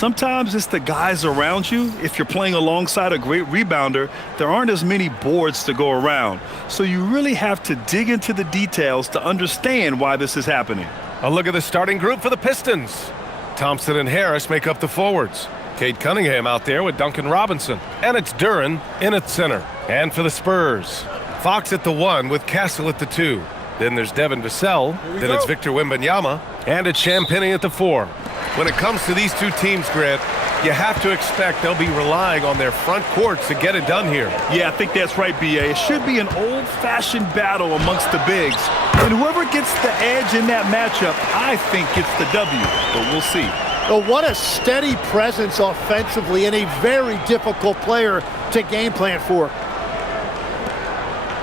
Sometimes it's the guys around you. If you're playing alongside a great rebounder, there aren't as many boards to go around. So you really have to dig into the details to understand why this is happening. A look at the starting group for the Pistons. Thompson and Harris make up the forwards. Cade Cunningham out there with Duncan Robinson. And it's Duren in at center. And for the Spurs, Fox at the 1 with Castle at the 2. Then there's Devin Vassell. Then it's Victor Wembanyama. And it's Champagnie at the 4. When it comes to these two teams, Grant, you have to expect they'll be relying on their front courts to get it done here. Yeah, I think that's right, B.A. It should be an old-fashioned battle amongst the bigs. And whoever gets the edge in that matchup, I think gets the W. But we'll see. Oh, what a steady presence offensively and a very difficult player to game plan for.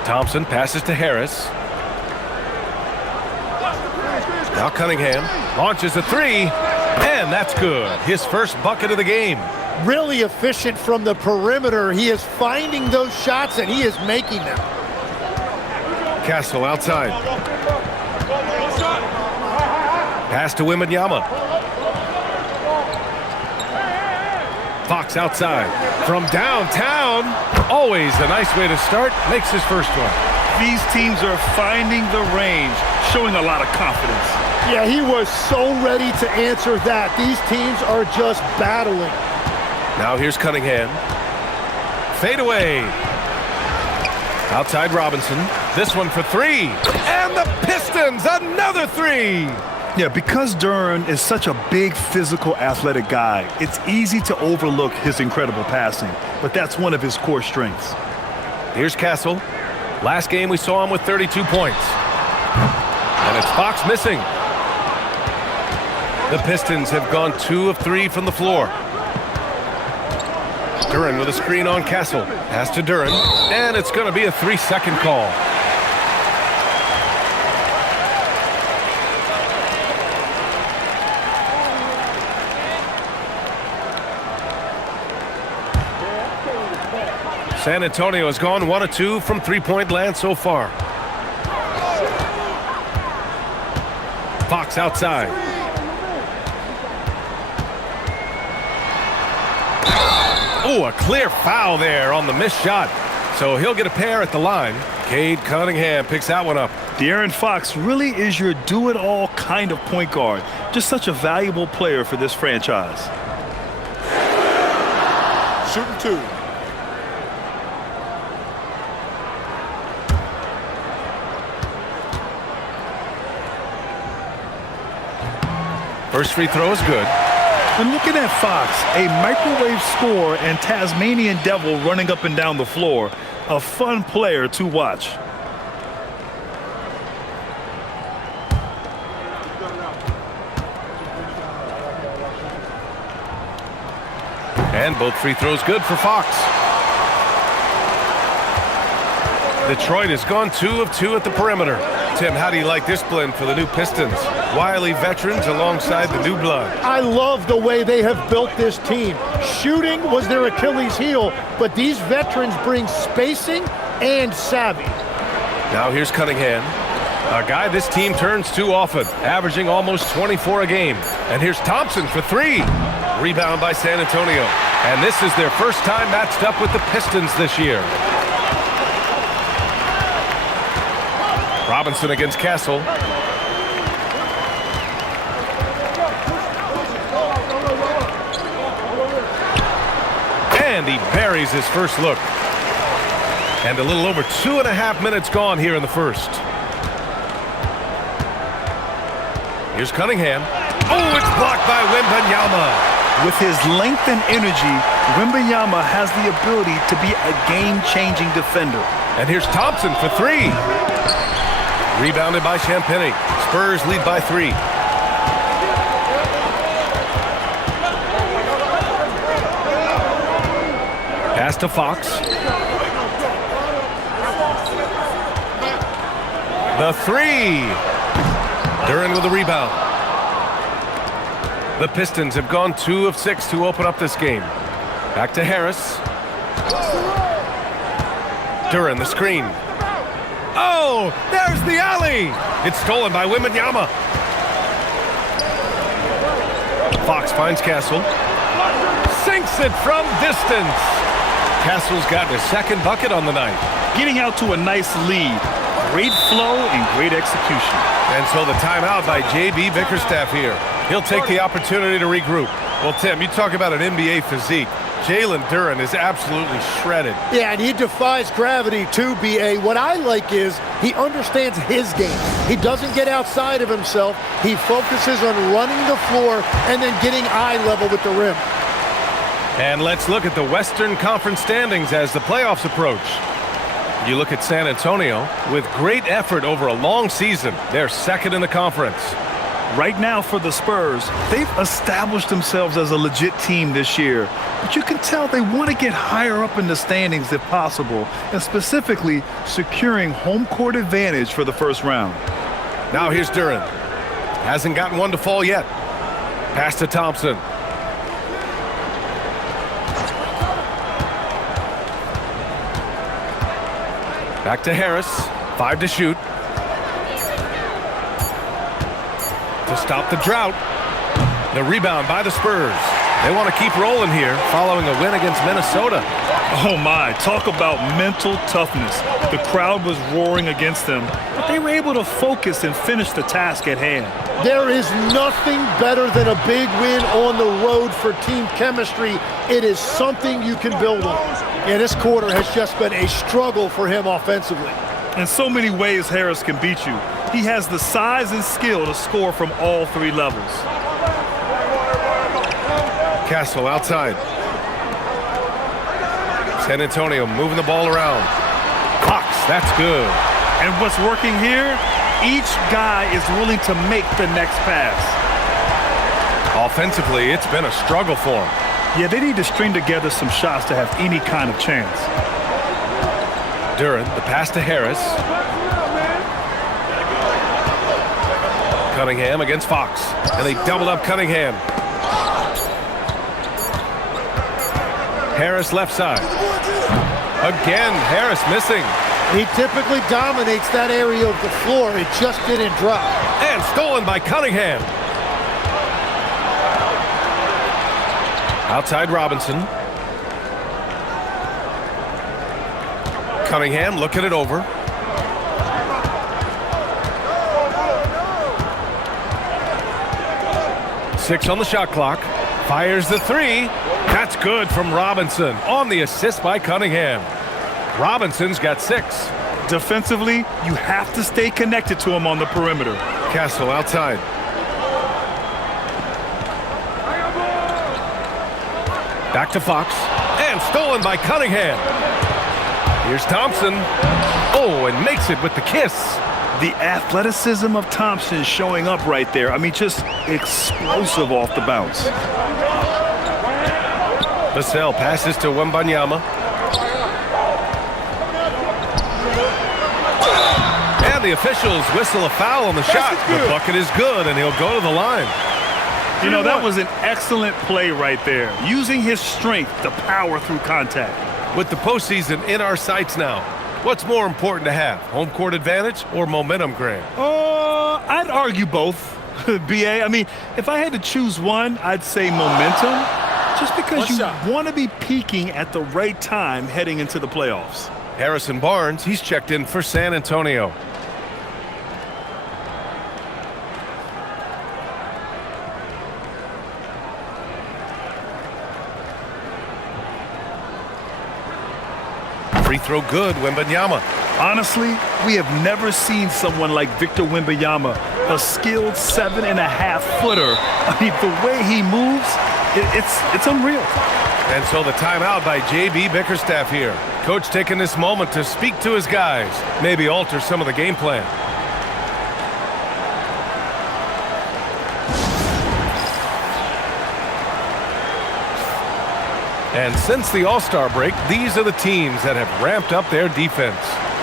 Thompson passes to Harris. Now Cunningham launches a 3. And that's good. His first bucket of the game. Really efficient from the perimeter. He is finding those shots, and he is making them. Castle outside. Pass to Wembanyama. Fox outside. From downtown. Always a nice way to start. Makes his first one. These teams are finding the range, showing a lot of confidence. Yeah, he was so ready to answer that. These teams are just battling. Now here's Cunningham. Fade away. Outside Robinson. This one for 3. And the Pistons, another 3. Yeah, because Duren is such a big, physical, athletic guy, it's easy to overlook his incredible passing. But that's one of his core strengths. Here's Castle. Last game we saw him with 32 points. And it's Fox missing. The Pistons have gone 2 of 3 from the floor. Duren with a screen on Castle. Pass to Duren. And it's going to be a 3-second call. San Antonio has gone 1 of 2 from three-point land so far. Fox outside. Oh, a clear foul there on the missed shot. So he'll get a pair at the line. Cade Cunningham picks that one up. De'Aaron Fox really is your do-it-all kind of point guard. Just such a valuable player for this franchise. Shooting 2. First free throw is good. When looking at Fox, a microwave scorer and Tasmanian devil running up and down the floor, a fun player to watch. And both free throws good for Fox. Detroit has gone 2 of 2 at the perimeter. Tim, how do you like this blend for the new Pistons? Wily veterans alongside the new blood. I love the way they have built this team. Shooting was their Achilles heel, but these veterans bring spacing and savvy. Now here's Cunningham, a guy this team turns to often, averaging almost 24 a game. And here's Thompson for 3. Rebound by San Antonio. And this is their first time matched up with the Pistons this year. Robinson against Castle. And he buries his first look. And a little over 2.5 minutes gone here in the first. Here's Cunningham. Oh, it's blocked by Wembanyama. With his length and energy, Wembanyama has the ability to be a game-changing defender. And here's Thompson for 3. Rebounded by Champagnie. Spurs lead by 3. Pass to Fox. The 3. Duren with the rebound. The Pistons have gone 2 of 6 to open up this game. Back to Harris. Duren the screen. Oh, there's the alley. It's stolen by Wembanyama. Fox finds Castle. Sinks it from distance. Castle's gotten his second bucket on the night. Getting out to a nice lead. Great flow and great execution. And so the timeout by J.B. Bickerstaff here. He'll take the opportunity to regroup. Well, Tim, you talk about an NBA physique. Jalen Duren is absolutely shredded. Yeah, and he defies gravity too, B.A. What I like is he understands his game. He doesn't get outside of himself. He focuses on running the floor and then getting eye level with the rim. And let's look at the Western Conference standings as the playoffs approach. You look at San Antonio with great effort over a long season. They're second in the conference. Right now for the Spurs, they've established themselves as a legit team this year. But you can tell they want to get higher up in the standings if possible, and specifically securing home court advantage for the first round. Now here's Duren. Hasn't gotten one to fall yet. Pass to Thompson. Back to Harris. 5 to shoot. To stop the drought. The rebound by the Spurs. They want to keep rolling here following a win against Minnesota. Oh my, talk about mental toughness. The crowd was roaring against them, but they were able to focus and finish the task at hand. There is nothing better than a big win on the road for team chemistry. It is something you can build on. And this quarter has just been a struggle for him offensively. In so many ways, Harris can beat you. He has the size and skill to score from all three levels. Castle outside. San Antonio moving the ball around. Cox, that's good. And what's working here? Each guy is willing to make the next pass. Offensively, it's been a struggle for him. Yeah, they need to string together some shots to have any kind of chance. Duren, the pass to Harris. Cunningham against Fox. And they doubled up Cunningham. Harris left side. Again, Harris missing. He typically dominates that area of the floor. It just didn't drop. And stolen by Cunningham. Outside Robinson. Cunningham looking it over. Six on the shot clock. Fires the three. That's good from Robinson on the assist by Cunningham. Robinson's got 6. Defensively, you have to stay connected to him on the perimeter. Castle outside. Back to Fox. And stolen by Cunningham. Here's Thompson. Oh, and makes it with the kiss. The athleticism of Thompson showing up right there. I mean, just explosive off the bounce. Vassell passes to Wembanyama. And the officials whistle a foul on the shot. The bucket is good, and he'll go to the line. You know, that was an excellent play right there. Using his strength to power through contact. With the postseason in our sights now, what's more important to have, home court advantage or momentum, Graham? I'd argue both, B.A. I mean, if I had to choose one, I'd say momentum, just because you want to be peaking at the right time heading into the playoffs. Harrison Barnes, he's checked in for San Antonio. Free throw good, Wembanyama. Honestly, we have never seen someone like Victor Wembanyama, a skilled 7.5-footer. I mean, the way he moves, it's unreal. And so the timeout by J.B. Bickerstaff here. Coach taking this moment to speak to his guys, maybe alter some of the game plan. And since the All-Star break, these are the teams that have ramped up their defense.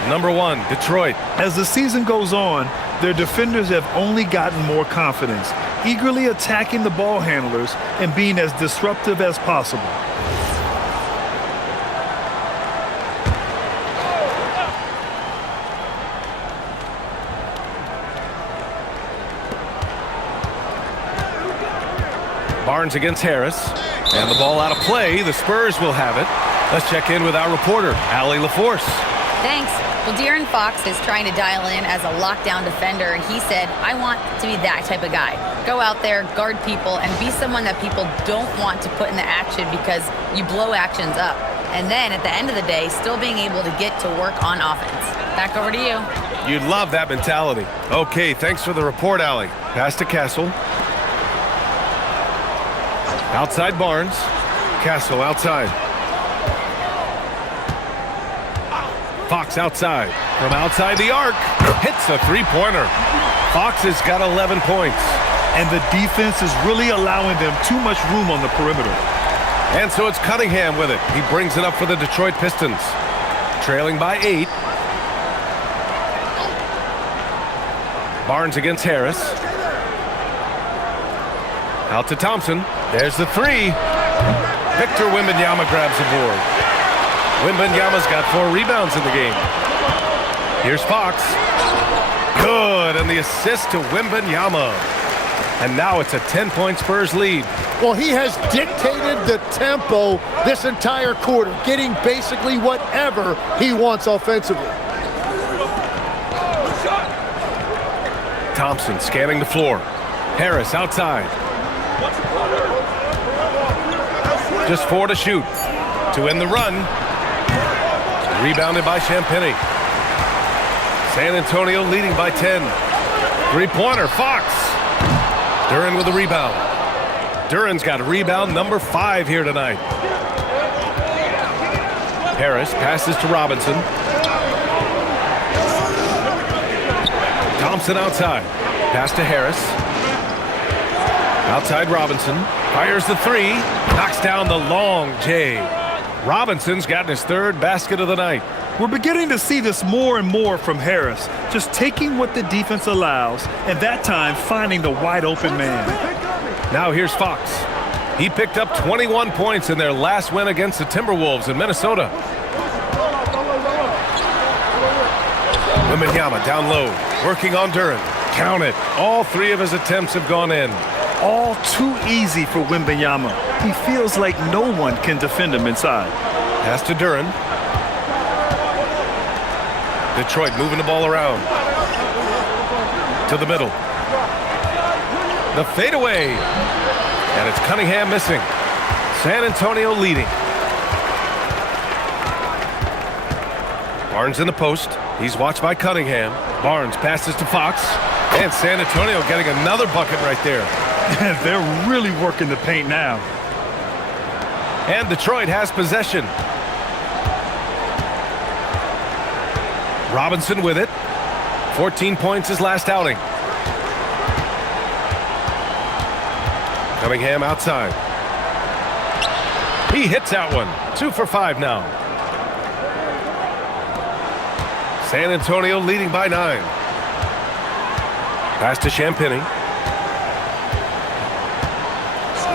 Number 1, Detroit. As the season goes on, their defenders have only gotten more confidence, eagerly attacking the ball handlers and being as disruptive as possible. Barnes against Harris. And the ball out of play. The Spurs will have it. Let's check in with our reporter, Allie LaForce. Thanks. Well, De'Aaron Fox is trying to dial in as a lockdown defender, and he said, I want to be that type of guy. Go out there, guard people, and be someone that people don't want to put in the action because you blow actions up. And then at the end of the day, still being able to get to work on offense. Back over to you. You'd love that mentality. Okay, thanks for the report, Allie. Pass to Castle. Outside Barnes. Castle outside. Fox outside. From outside the arc. Hits a three-pointer. Fox has got 11 points. And the defense is really allowing them too much room on the perimeter. And so it's Cunningham with it. He brings it up for the Detroit Pistons. Trailing by 8. Barnes against Harris. Out to Thompson. There's the three. Victor Wembanyama grabs the board. Wembanyama's got 4 rebounds in the game. Here's Fox. Good, and the assist to Wembanyama. And now it's a 10-point Spurs lead. Well, he has dictated the tempo this entire quarter, getting basically whatever he wants offensively. Thompson scanning the floor. Harris outside. Just 4 to shoot. To end the run. Rebounded by Champagny. San Antonio leading by 10. Three-pointer, Fox. Duren with the rebound. Duren's got rebound number 5 here tonight. Harris passes to Robinson. Thompson outside. Pass to Harris. Outside Robinson. Fires the 3. Knocks down the long J. Robinson's gotten his 3rd basket of the night. We're beginning to see this more and more from Harris, just taking what the defense allows, and that time finding the wide open man. Now here's Fox. He picked up 21 points in their last win against the Timberwolves in Minnesota. Wembanyama down low, working on Duren. Count it. All 3 of his attempts have gone in. All too easy for Wembanyama. He feels like no one can defend him inside. Pass to Duren. Detroit moving the ball around. To the middle. The fadeaway. And it's Cunningham missing. San Antonio leading. Barnes in the post. He's watched by Cunningham. Barnes passes to Fox. And San Antonio getting another bucket right there. They're really working the paint now. And Detroit has possession. Robinson with it. 14 points his last outing. Cunningham outside. He hits that one. 2 for 5 now. San Antonio leading by 9. Pass to Champagny.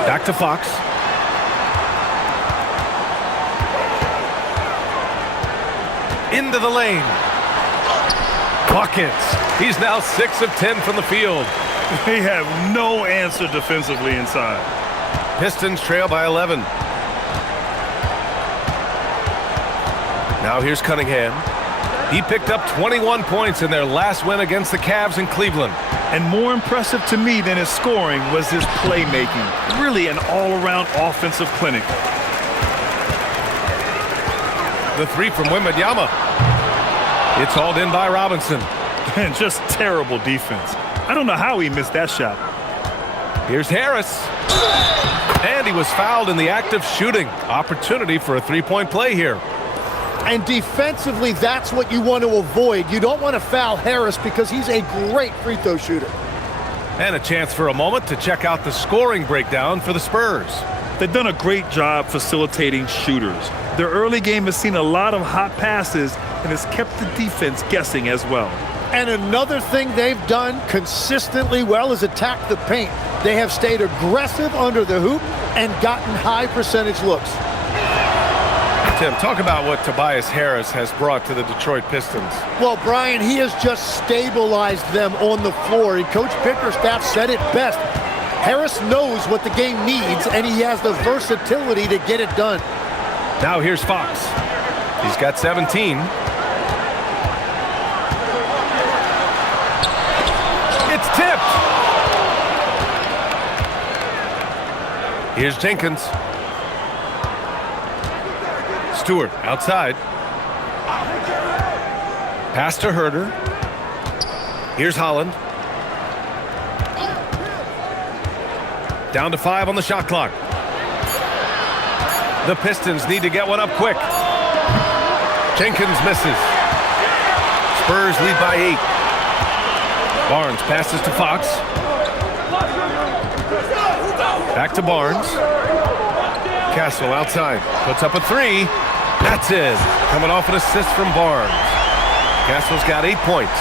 Back to Fox. Into the lane. Buckets. He's now 6 of 10 from the field. They have no answer defensively inside. Pistons trail by 11. Now here's Cunningham. He picked up 21 points in their last win against the Cavs in Cleveland. And more impressive to me than his scoring was his playmaking. Really an all-around offensive clinic. The 3 from Wembanyama. It's hauled in by Robinson. And just terrible defense. I don't know how he missed that shot. Here's Harris. And he was fouled in the act of shooting. Opportunity for a 3-point play here. And defensively, that's what you want to avoid. You don't want to foul Harris because he's a great free throw shooter. And a chance for a moment to check out the scoring breakdown for the Spurs. They've done a great job facilitating shooters. Their early game has seen a lot of hot passes and has kept the defense guessing as well. And another thing they've done consistently well is attack the paint. They have stayed aggressive under the hoop and gotten high percentage looks. Tim, talk about what Tobias Harris has brought to the Detroit Pistons. Well, Brian, he has just stabilized them on the floor. And Coach Bickerstaff said it best. Harris knows what the game needs, and he has the versatility to get it done. Now here's Fox. He's got 17. It's tipped. Here's Jenkins. Stewart outside. Pass to Herter. Here's Holland. Down to 5 on the shot clock. The Pistons need to get one up quick. Jenkins misses. Spurs lead by 8. Barnes passes to Fox. Back to Barnes. Castle outside. Puts up a 3. That's it. Coming off an assist from Barnes. Castle's got 8 points.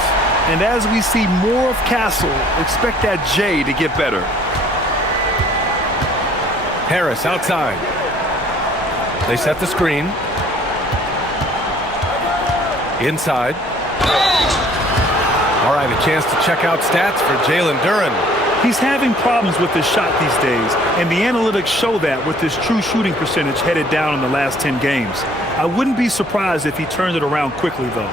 And as we see more of Castle, expect that J to get better. Harris outside. They set the screen. Inside. All right, a chance to check out stats for Jalen Duren. He's having problems with his shot these days, and the analytics show that with his true shooting percentage headed down in the last 10 games. I wouldn't be surprised if he turned it around quickly, though.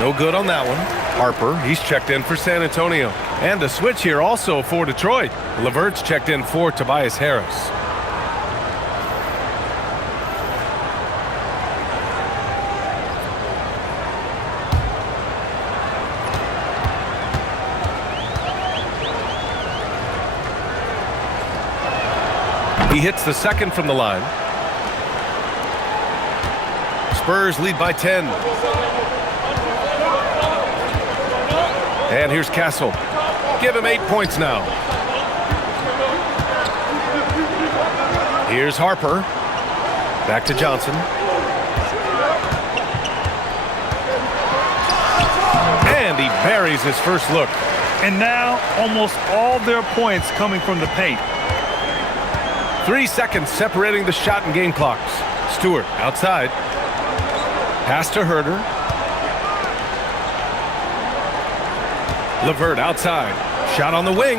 No good on that one. Harper, he's checked in for San Antonio. And a switch here also for Detroit. LeVert's checked in for Tobias Harris. He hits the second from the line. Spurs lead by 10. And here's Castle. Give him 8 points now. Here's Harper. Back to Johnson. And he buries his first look. And now almost all their points coming from the paint. 3 seconds separating the shot and game clocks. Stewart outside. Pass to Herter. LeVert outside. Shot on the wing.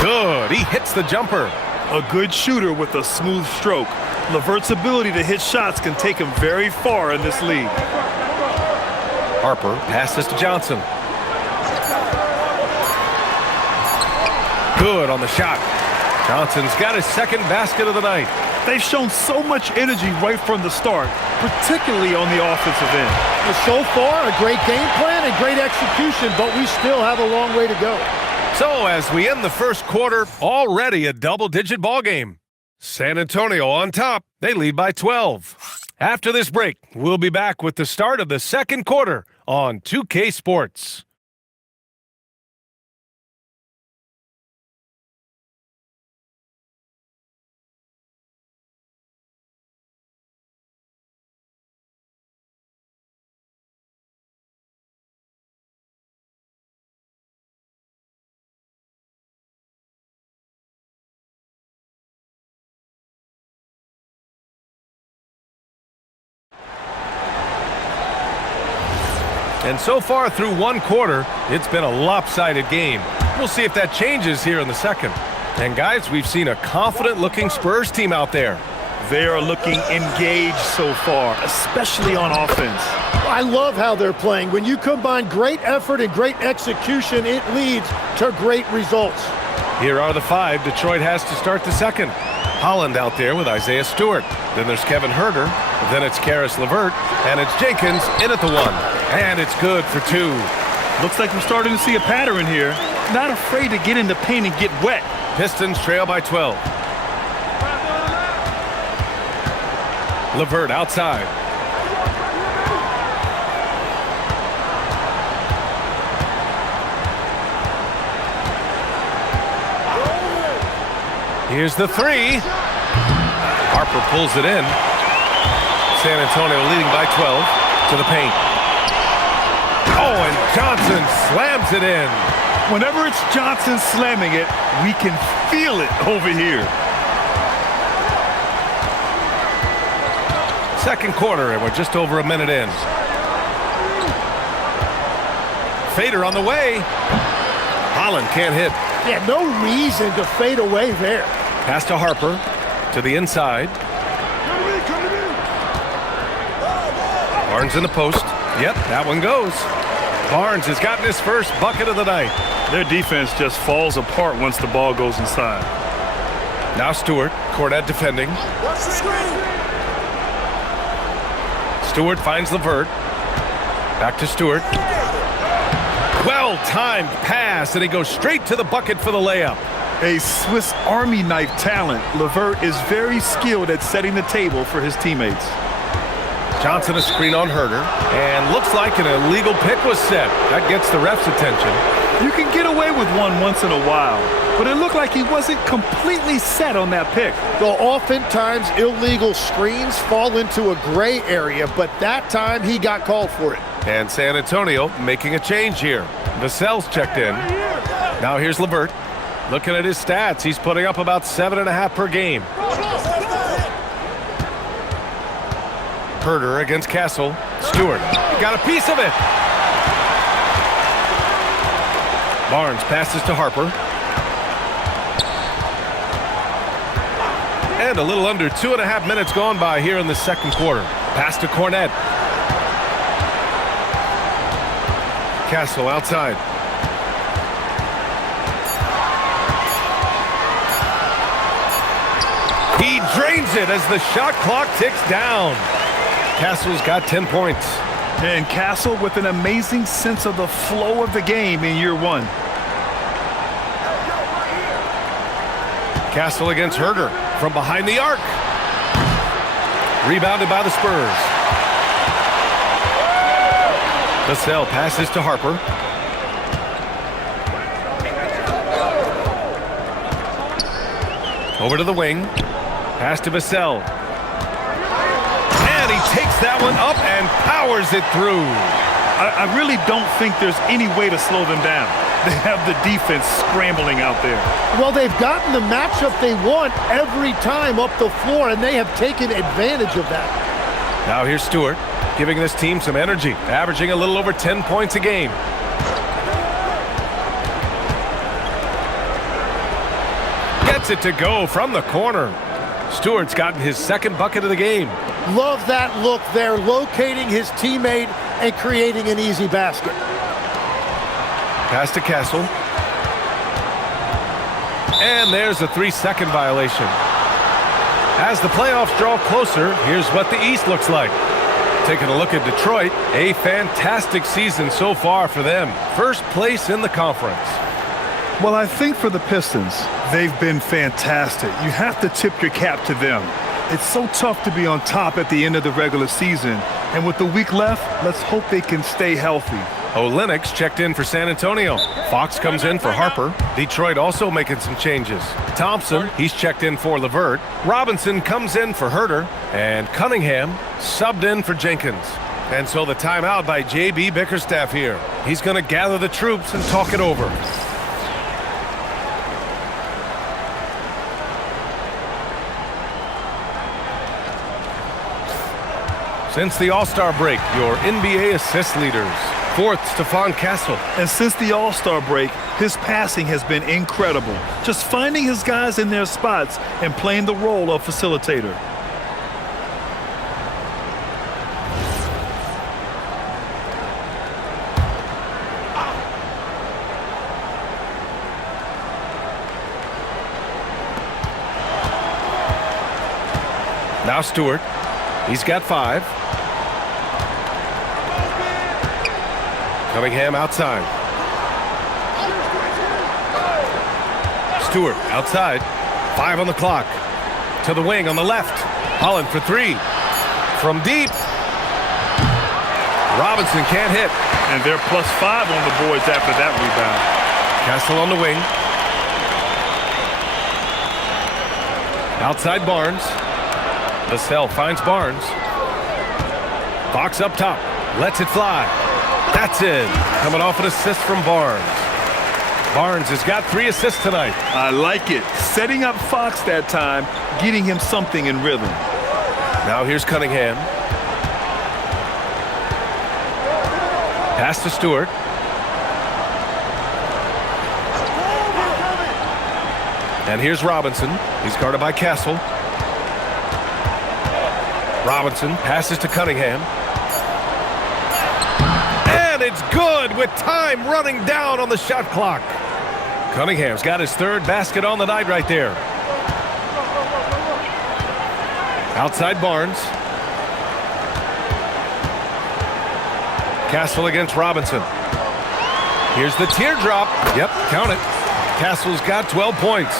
Good. He hits the jumper. A good shooter with a smooth stroke. LeVert's ability to hit shots can take him very far in this league. Harper passes to Johnson. Good on the shot. Johnson's got his second basket of the night. They've shown so much energy right from the start, particularly on the offensive end. So far, a great game plan and great execution, but we still have a long way to go. So as we end the first quarter, already a double-digit ball game. San Antonio on top. They lead by 12. After this break, we'll be back with the start of the second quarter on 2K Sports. And so far through one quarter, it's been a lopsided game. We'll see if that changes here in the second. And guys, we've seen a confident-looking Spurs team out there. They are looking engaged so far, especially on offense. I love how they're playing. When you combine great effort and great execution, it leads to great results. Here are the 5 Detroit has to start the second. Holland out there with Isaiah Stewart. Then there's Kevin Herter. Then it's Karis LeVert. And it's Jenkins in at the 1. And it's good for 2. Looks like we're starting to see a pattern here. Not afraid to get in the paint and get wet. Pistons trail by 12. LeVert outside. Here's the 3. Harper pulls it in. San Antonio leading by 12 to the paint. Oh, and Johnson slams it in. Whenever it's Johnson slamming it, we can feel it over here. Second quarter, and we're just over a minute in. Fader on the way. Holland can't hit. Yeah, no reason to fade away there. Pass to Harper. To the inside. Barnes in the post. Yep, that one goes. Barnes has gotten his first bucket of the night. Their defense just falls apart once the ball goes inside. Now Stewart. Cornette defending. Stewart finds LeVert. Back to Stewart. Well-timed pass, and he goes straight to the bucket for the layup. A Swiss Army knife talent, LeVert is very skilled at setting the table for his teammates. Johnson a screen on Herter, and looks like an illegal pick was set. That gets the ref's attention. You can get away with one once in a while, but it looked like he wasn't completely set on that pick. Well, oftentimes illegal screens fall into a gray area, but that time he got called for it. And San Antonio making a change here. Vassell's checked in. Now here's LeVert. Looking at his stats, he's putting up about 7.5 per game. Herter against Castle. Stewart got a piece of it. Barnes passes to Harper. And a little under 2.5 minutes gone by here in the second quarter. Pass to Cornette. Castle outside. He drains it as the shot clock ticks down. Castle's got 10 points. And Castle with an amazing sense of the flow of the game in year one. Castle against Herter from behind the arc. Rebounded by the Spurs. Vassell passes to Harper. Over to the wing. Pass to Vassell. And he takes that one up and powers it through. I really don't think there's any way to slow them down. They have the defense scrambling out there. Well, they've gotten the matchup they want every time up the floor, and they have taken advantage of that. Now here's Stewart, giving this team some energy, averaging a little over 10 points a game. Gets it to go from the corner. Stewart's gotten his second bucket of the game. Love that look there, locating his teammate and creating an easy basket. Pass to Castle. And there's a 3-second violation. As the playoffs draw closer, here's what the East looks like. Taking a look at Detroit, a fantastic season so far for them. First place in the conference. Well, I think for the Pistons, they've been fantastic. You have to tip your cap to them. It's so tough to be on top at the end of the regular season. And with the week left, let's hope they can stay healthy. Lennox checked in for San Antonio. Fox comes in for Harper. Detroit also making some changes. Thompson, he's checked in for LeVert. Robinson comes in for Herter. And Cunningham subbed in for Jenkins. And so the timeout by J.B. Bickerstaff here. He's going to gather the troops and talk it over. Since the All-Star break, your NBA assist leaders. Fourth, Stephon Castle. And since the All-Star break, his passing has been incredible. Just finding his guys in their spots and playing the role of facilitator. Now Stewart. He's got 5. Cunningham outside. Stewart outside. 5 on the clock. To the wing on the left. Holland for 3. From deep. Robinson can't hit. And they're +5 on the boards after that rebound. Castle on the wing. Outside Barnes. Vassell finds Barnes. Fox up top. Lets it fly. That's in. Coming off an assist from Barnes. Barnes has got 3 assists tonight. I like it. Setting up Fox that time, getting him something in rhythm. Now here's Cunningham. Pass to Stewart. And here's Robinson. He's guarded by Castle. Robinson passes to Cunningham. And it's good with time running down on the shot clock. Cunningham's got his third basket on the night right there. Outside Barnes. Castle against Robinson. Here's the teardrop. Yep, count it. Castle's got 12 points.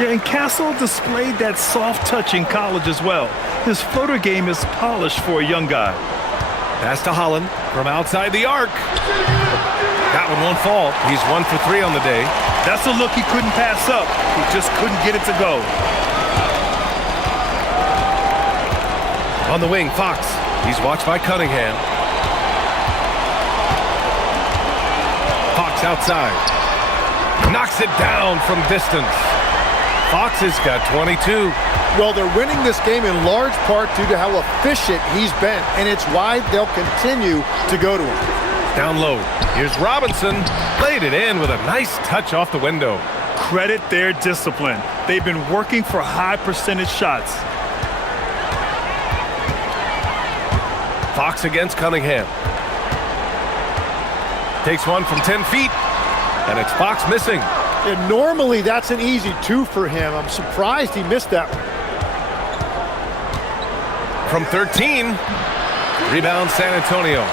Yeah, and Castle displayed that soft touch in college as well. His floater game is polished for a young guy. Pass to Holland from outside the arc. That one won't fall. He's 1 for 3 on the day. That's a look he couldn't pass up. He just couldn't get it to go. On the wing, Fox. He's watched by Cunningham. Fox outside. Knocks it down from distance. Fox has got 22. Well, they're winning this game in large part due to how efficient he's been, and it's why they'll continue to go to him. Down low. Here's Robinson. Laid it in with a nice touch off the window. Credit their discipline. They've been working for high percentage shots. Fox against Cunningham. Takes one from 10 feet. And it's Fox missing. And normally that's an easy 2 for him. I'm surprised he missed that one. From 13. Rebound San Antonio.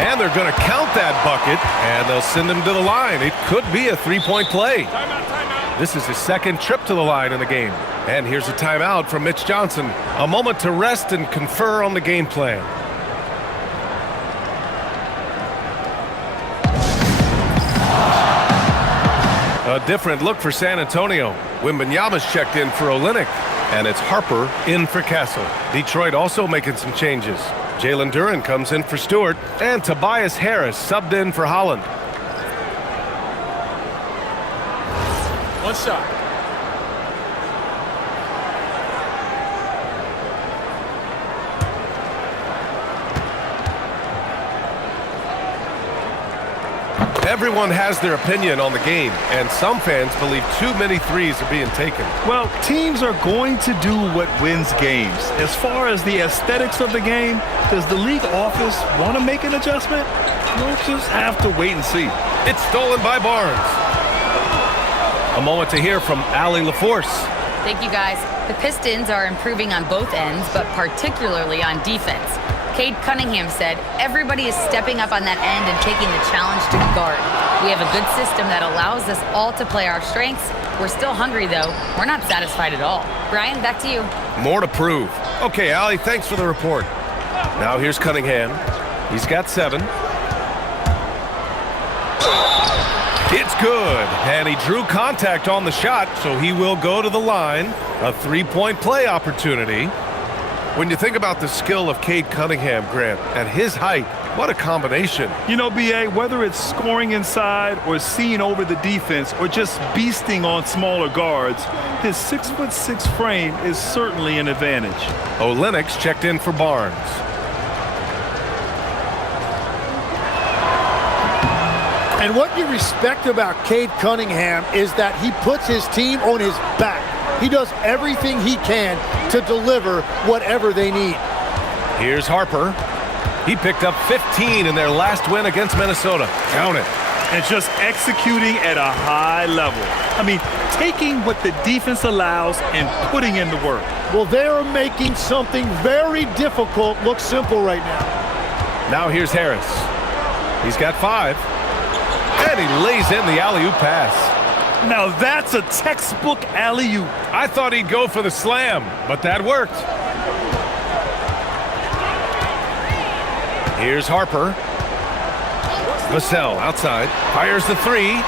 And they're going to count that bucket, and they'll send him to the line. It could be a three-point play. Timeout. This is his second trip to the line in the game. And here's a timeout from Mitch Johnson. A moment to rest and confer on the game plan. A different look for San Antonio. Wembanyama's checked in for Olynyk, and it's Harper in for Castle. Detroit also making some changes. Jalen Duren comes in for Stewart, and Tobias Harris subbed in for Holland. One shot. Everyone has their opinion on the game, and some fans believe too many threes are being taken. Well, teams are going to do what wins games. As far as the aesthetics of the game, does the league office want to make an adjustment? We'll just have to wait and see. It's stolen by Barnes. A moment to hear from Allie LaForce. Thank you, guys. The Pistons are improving on both ends, but particularly on defense. Cade Cunningham said, everybody is stepping up on that end and taking the challenge to guard. We have a good system that allows us all to play our strengths. We're still hungry, though. We're not satisfied at all. Brian, back to you. More to prove. Okay, Allie, thanks for the report. Now here's Cunningham. He's got 7. It's good, and he drew contact on the shot, so he will go to the line. A three-point play opportunity. When you think about the skill of Cade Cunningham, Grant, and his height, what a combination. You know, B.A., whether it's scoring inside or seeing over the defense or just beasting on smaller guards, his 6'6" frame is certainly an advantage. Olynyk's checked in for Barnes. And what you respect about Cade Cunningham is that he puts his team on his back. He does everything he can to deliver whatever they need. Here's Harper. He picked up 15 in their last win against Minnesota. Count it. And just executing at a high level. I mean, taking what the defense allows and putting in the work. Well, they're making something very difficult look simple right now. Now here's Harris. He's got 5. And he lays in the alley-oop pass. Now that's a textbook alley-oop. I thought he'd go for the slam, but that worked. Here's Harper. Vassell outside. Fires the 3.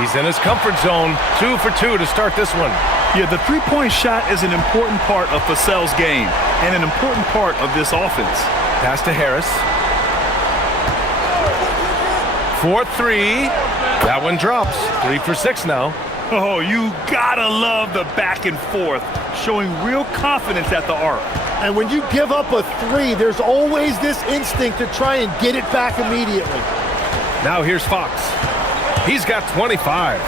He's in his comfort zone. 2 for 2 to start this one. Yeah, the three-point shot is an important part of Vassell's game and an important part of this offense. Pass to Harris. 4-3. That one drops. 3 for 6 now. Oh, you gotta love the back and forth, showing real confidence at the arc. And when you give up a three, there's always this instinct to try and get it back immediately. Now here's Fox. He's got 25.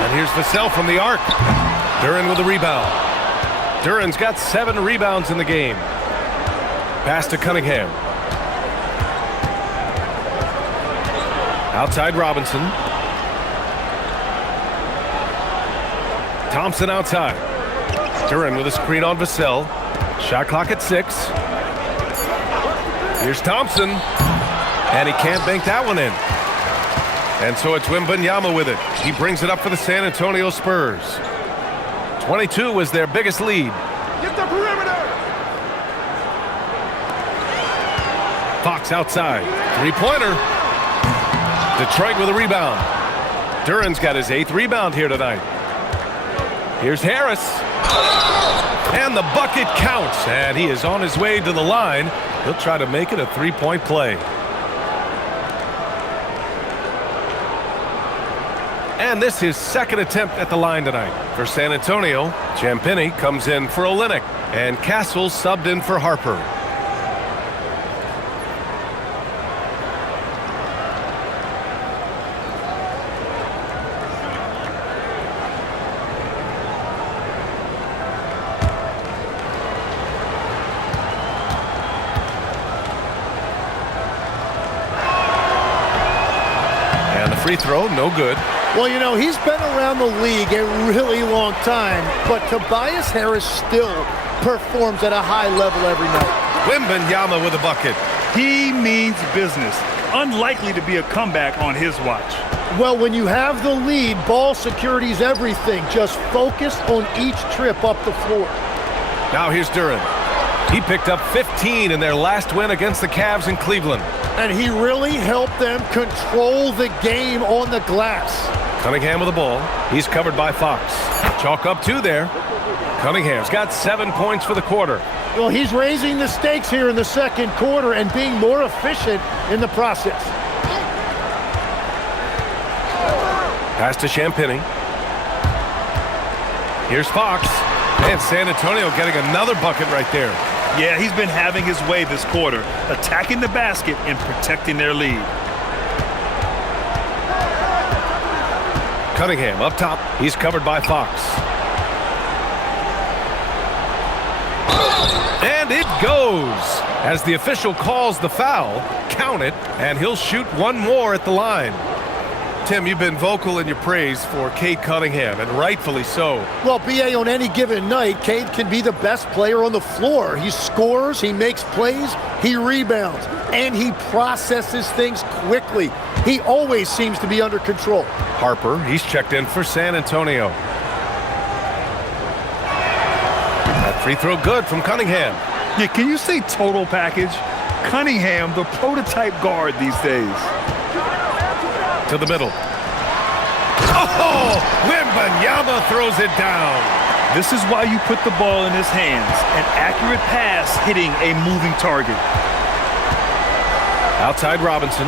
And here's Vassell from the arc. Duren with a rebound. Duren's got 7 rebounds in the game. Pass to Cunningham. Outside Robinson. Thompson outside. Duren with a screen on Vassell. Shot clock at 6. Here's Thompson. And he can't bank that one in. And so it's Wembanyama with it. He brings it up for the San Antonio Spurs. 22 was their biggest lead. Get the perimeter! Fox outside. Three-pointer. Detroit with a rebound. Duren's got his 8th rebound here tonight. Here's Harris. And the bucket counts. And he is on his way to the line. He'll try to make it a three-point play. And this is his second attempt at the line tonight. For San Antonio, Champagnie comes in for Olynyk. And Castle subbed in for Harper. And the free throw, no good. Well, you know, he's been around the league a really long time, but Tobias Harris still performs at a high level every night. Wembanyama with a bucket. He means business. Unlikely to be a comeback on his watch. Well, when you have the lead, ball security is everything. Just focus on each trip up the floor. Now here's Duren. He picked up 15 in their last win against the Cavs in Cleveland. And he really helped them control the game on the glass. Cunningham with the ball. He's covered by Fox. Chalk up 2 there. Cunningham's got 7 points for the quarter. Well, he's raising the stakes here in the second quarter and being more efficient in the process. Pass to Champagnie. Here's Fox. And San Antonio getting another bucket right there. Yeah, he's been having his way this quarter, attacking the basket and protecting their lead. Cunningham up top. He's covered by Fox. And it goes. As the official calls the foul, count it, and he'll shoot one more at the line. Tim, you've been vocal in your praise for Cade Cunningham, and rightfully so. Well, B.A., on any given night, Cade can be the best player on the floor. He scores, he makes plays, he rebounds, and he processes things quickly. He always seems to be under control. Harper, he's checked in for San Antonio. That free throw good from Cunningham. Yeah, can you say total package? Cunningham, the prototype guard these days. To the middle. Oh! Wembanyama throws it down. This is why you put the ball in his hands. An accurate pass hitting a moving target. Outside Robinson.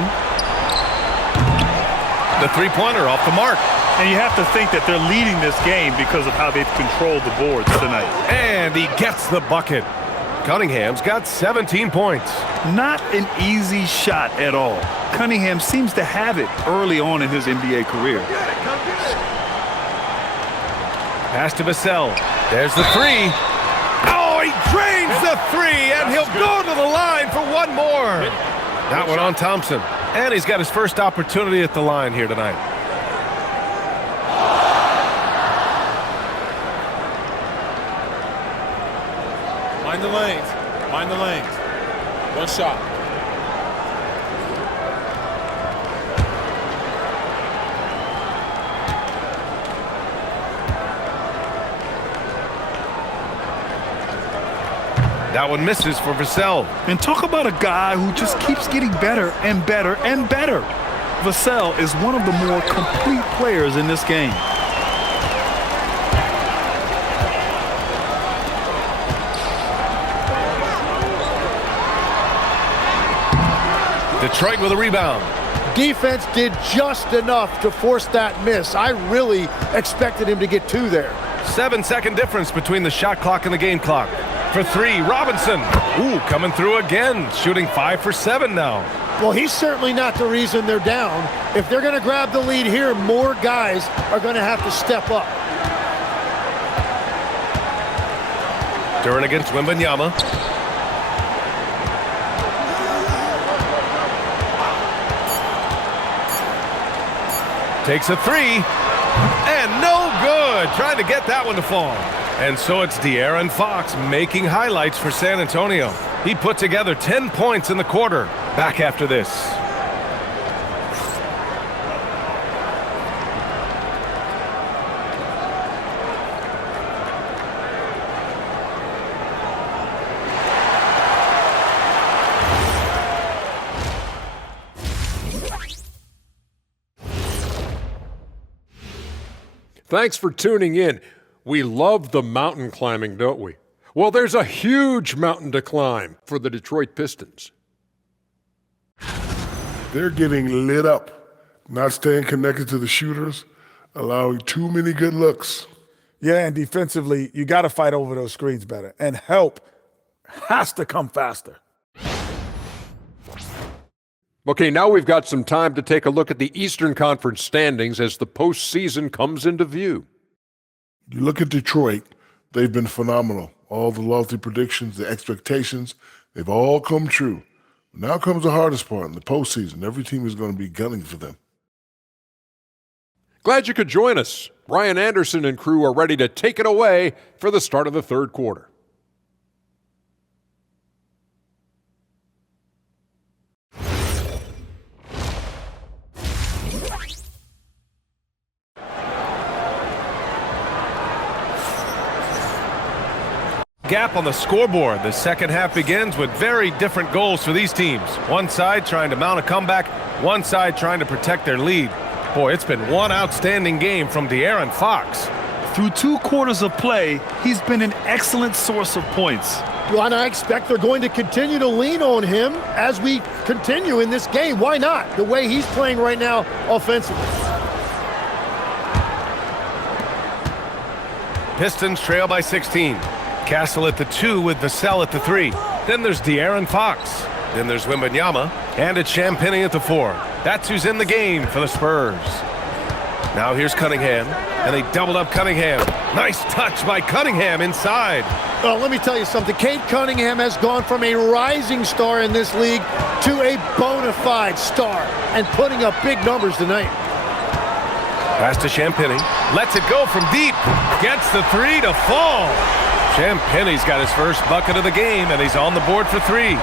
The three-pointer off the mark. And you have to think that they're leading this game because of how they've controlled the boards tonight. And he gets the bucket. Cunningham's got 17 points. Not an easy shot at all. Cunningham seems to have it early on in his NBA career. Pass to Vassell. There's the three. Oh, he drains the three, and he'll go to the line for one more. That one on Thompson. And he's got his first opportunity at the line here tonight. Mind the lanes. Mind the lanes. One shot. That one misses for Vassell. And talk about a guy who just keeps getting better and better and better. Vassell is one of the more complete players in this game. Detroit with a rebound. Defense did just enough to force that miss. I really expected him to get 2 there. 7-second difference between the shot clock and the game clock. For 3, Robinson. Ooh, coming through again, shooting 5 for 7 now. Well, he's certainly not the reason they're down. If they're going to grab the lead here, more guys are going to have to step up. Duren against Wembanyama. Takes a 3, and no good. Trying to get that one to fall. And so it's De'Aaron Fox making highlights for San Antonio. He put together 10 points in the quarter. Back after this. Thanks for tuning in. We love the mountain climbing, don't we? Well, there's a huge mountain to climb for the Detroit Pistons. They're getting lit up, not staying connected to the shooters, allowing too many good looks. Yeah, and defensively, you got to fight over those screens better. And help has to come faster. Okay, now we've got some time to take a look at the Eastern Conference standings as the postseason comes into view. You look at Detroit, they've been phenomenal. All the lofty predictions, the expectations, they've all come true. Now comes the hardest part in the postseason. Every team is going to be gunning for them. Glad you could join us. Ryan Anderson and crew are ready to take it away for the start of the third quarter. Gap on the scoreboard. The second half begins with very different goals for these teams. One side trying to mount a comeback, one side trying to protect their lead. Boy, it's been one outstanding game from De'Aaron Fox. Through 2 quarters of play, he's been an excellent source of points. Well, and I expect they're going to continue to lean on him as we continue in this game. Why not? The way he's playing right now offensively. Pistons trail by 16. Castle at the 2 with Vassell at the 3. Then there's De'Aaron Fox. Then there's Wembanyama. And it's Champagnie at the 4. That's who's in the game for the Spurs. Now here's Cunningham. And they doubled up Cunningham. Nice touch by Cunningham inside. Well, let me tell you something. Cade Cunningham has gone from a rising star in this league to a bona fide star and putting up big numbers tonight. Pass to Champagnie. Lets it go from deep. Gets the 3 to fall. Champagnie's got his first bucket of the game, and he's on the board for 3.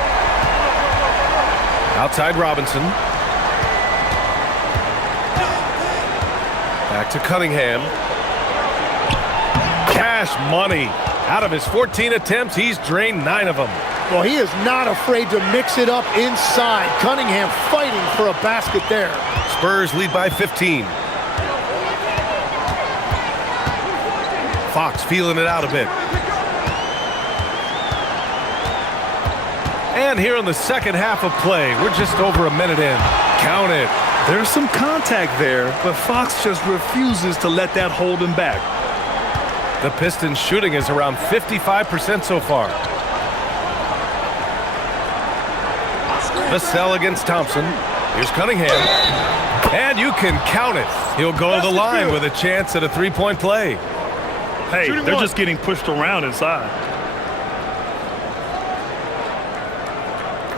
Outside Robinson. Back to Cunningham. Cash money. Out of his 14 attempts, he's drained 9 of them. Well, he is not afraid to mix it up inside. Cunningham fighting for a basket there. Spurs lead by 15. Fox feeling it out a bit. And here in the second half of play, we're just over a minute in. Count it. There's some contact there, but Fox just refuses to let that hold him back. The Pistons shooting is around 55% so far. Vassell against Thompson. Here's Cunningham. And you can count it. He'll go to the line with a chance at a 3-point play. Hey, they're just getting pushed around inside.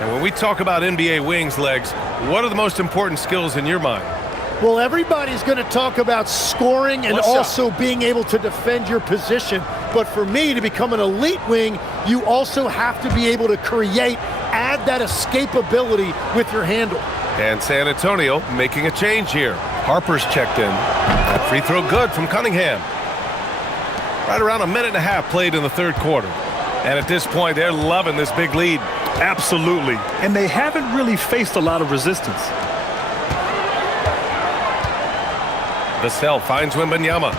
And when we talk about NBA wings, Legs, what are the most important skills in your mind? Well, everybody's going to talk about scoring and also being able to defend your position. But for me, to become an elite wing, you also have to be able to create, add that escapability with your handle. And San Antonio making a change here. Harper's checked in. That free throw good from Cunningham. Right around a minute and a half played in the third quarter. And at this point, they're loving this big lead. Absolutely. And they haven't really faced a lot of resistance. Vassell finds Wembanyama.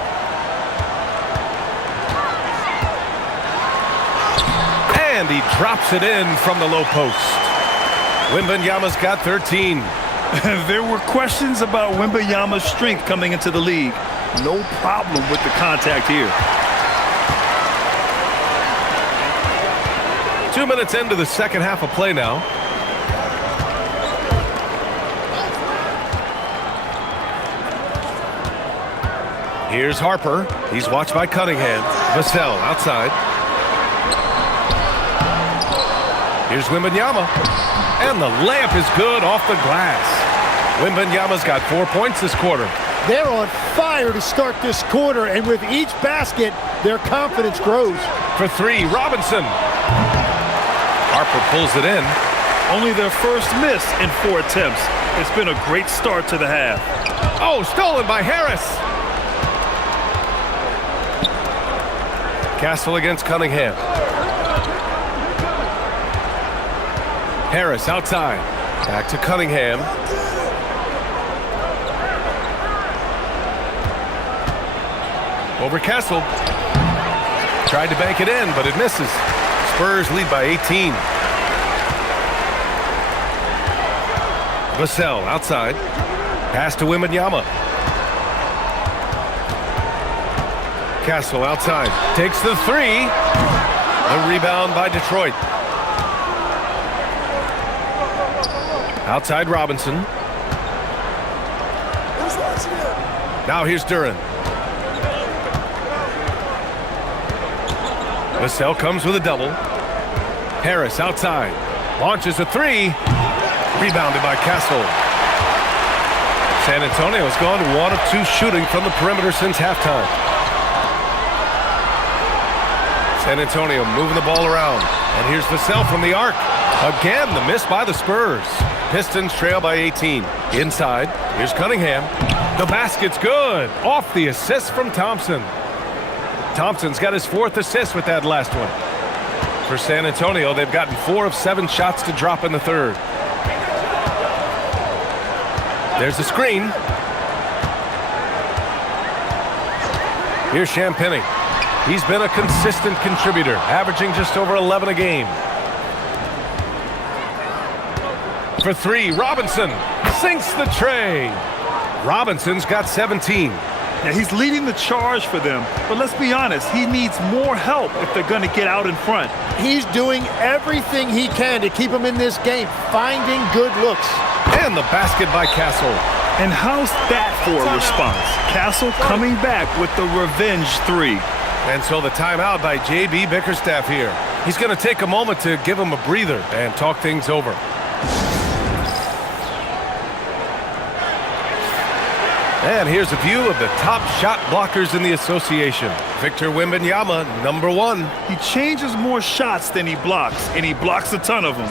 And he drops it in from the low post. Wembanyama's got 13. There were questions about Wembanyama's strength coming into the league. No problem with the contact here. 2 minutes into the second half of play now. Here's Harper. He's watched by Cunningham. Vassell outside. Here's Wembanyama. And the layup is good off the glass. Wembanyama's got 4 points this quarter. They're on fire to start this quarter, and with each basket, their confidence grows. For three, Robinson. Harper pulls it in. Only their first miss in 4 attempts. It's been a great start to the half. Oh, stolen by Harris. Castle against Cunningham. Harris outside. Back to Cunningham. Over Castle. Tried to bank it in, but it misses. Spurs lead by 18. Vassell outside. Pass to Wembanyama. Castle outside. Takes the three. A rebound by Detroit. Outside Robinson. Now here's Duren. Vassell comes with a double. Harris outside. Launches a three. Rebounded by Castle. San Antonio's gone 1 of 2 shooting from the perimeter since halftime. San Antonio moving the ball around. And here's Vassell from the arc. Again, the miss by the Spurs. Pistons trail by 18. Inside, here's Cunningham. The basket's good. Off the assist from Thompson. Thompson's got his 4th assist with that last one. For San Antonio, they've gotten 4 of 7 shots to drop in the third. There's the screen. Here's Champagnie. He's been a consistent contributor, averaging just over 11 a game. For three, Robinson sinks the tray. Robinson's got 17. Now, he's leading the charge for them, but let's be honest, he needs more help if they're going to get out in front. He's doing everything he can to keep them in this game, finding good looks. And the basket by Castle. And how's that for a response? Castle coming back with the revenge three. And so the timeout by J.B. Bickerstaff here. He's going to take a moment to give him a breather and talk things over. And here's a view of the top shot blockers in the association. Victor Wembanyama, number 1. He changes more shots than he blocks, and he blocks a ton of them.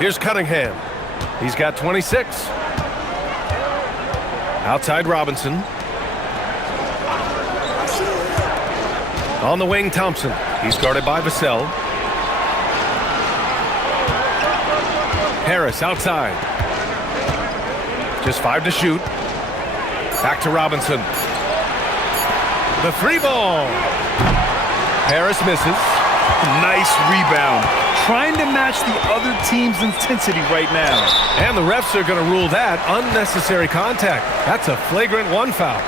Here's Cunningham. He's got 26. Outside Robinson. On the wing, Thompson. He's guarded by Vassell. Harris outside. Just 5 to shoot. Back to Robinson. The 3-ball. Harris misses. Nice rebound. Trying to match the other team's intensity right now. And the refs are going to rule that unnecessary contact. That's a flagrant 1 foul.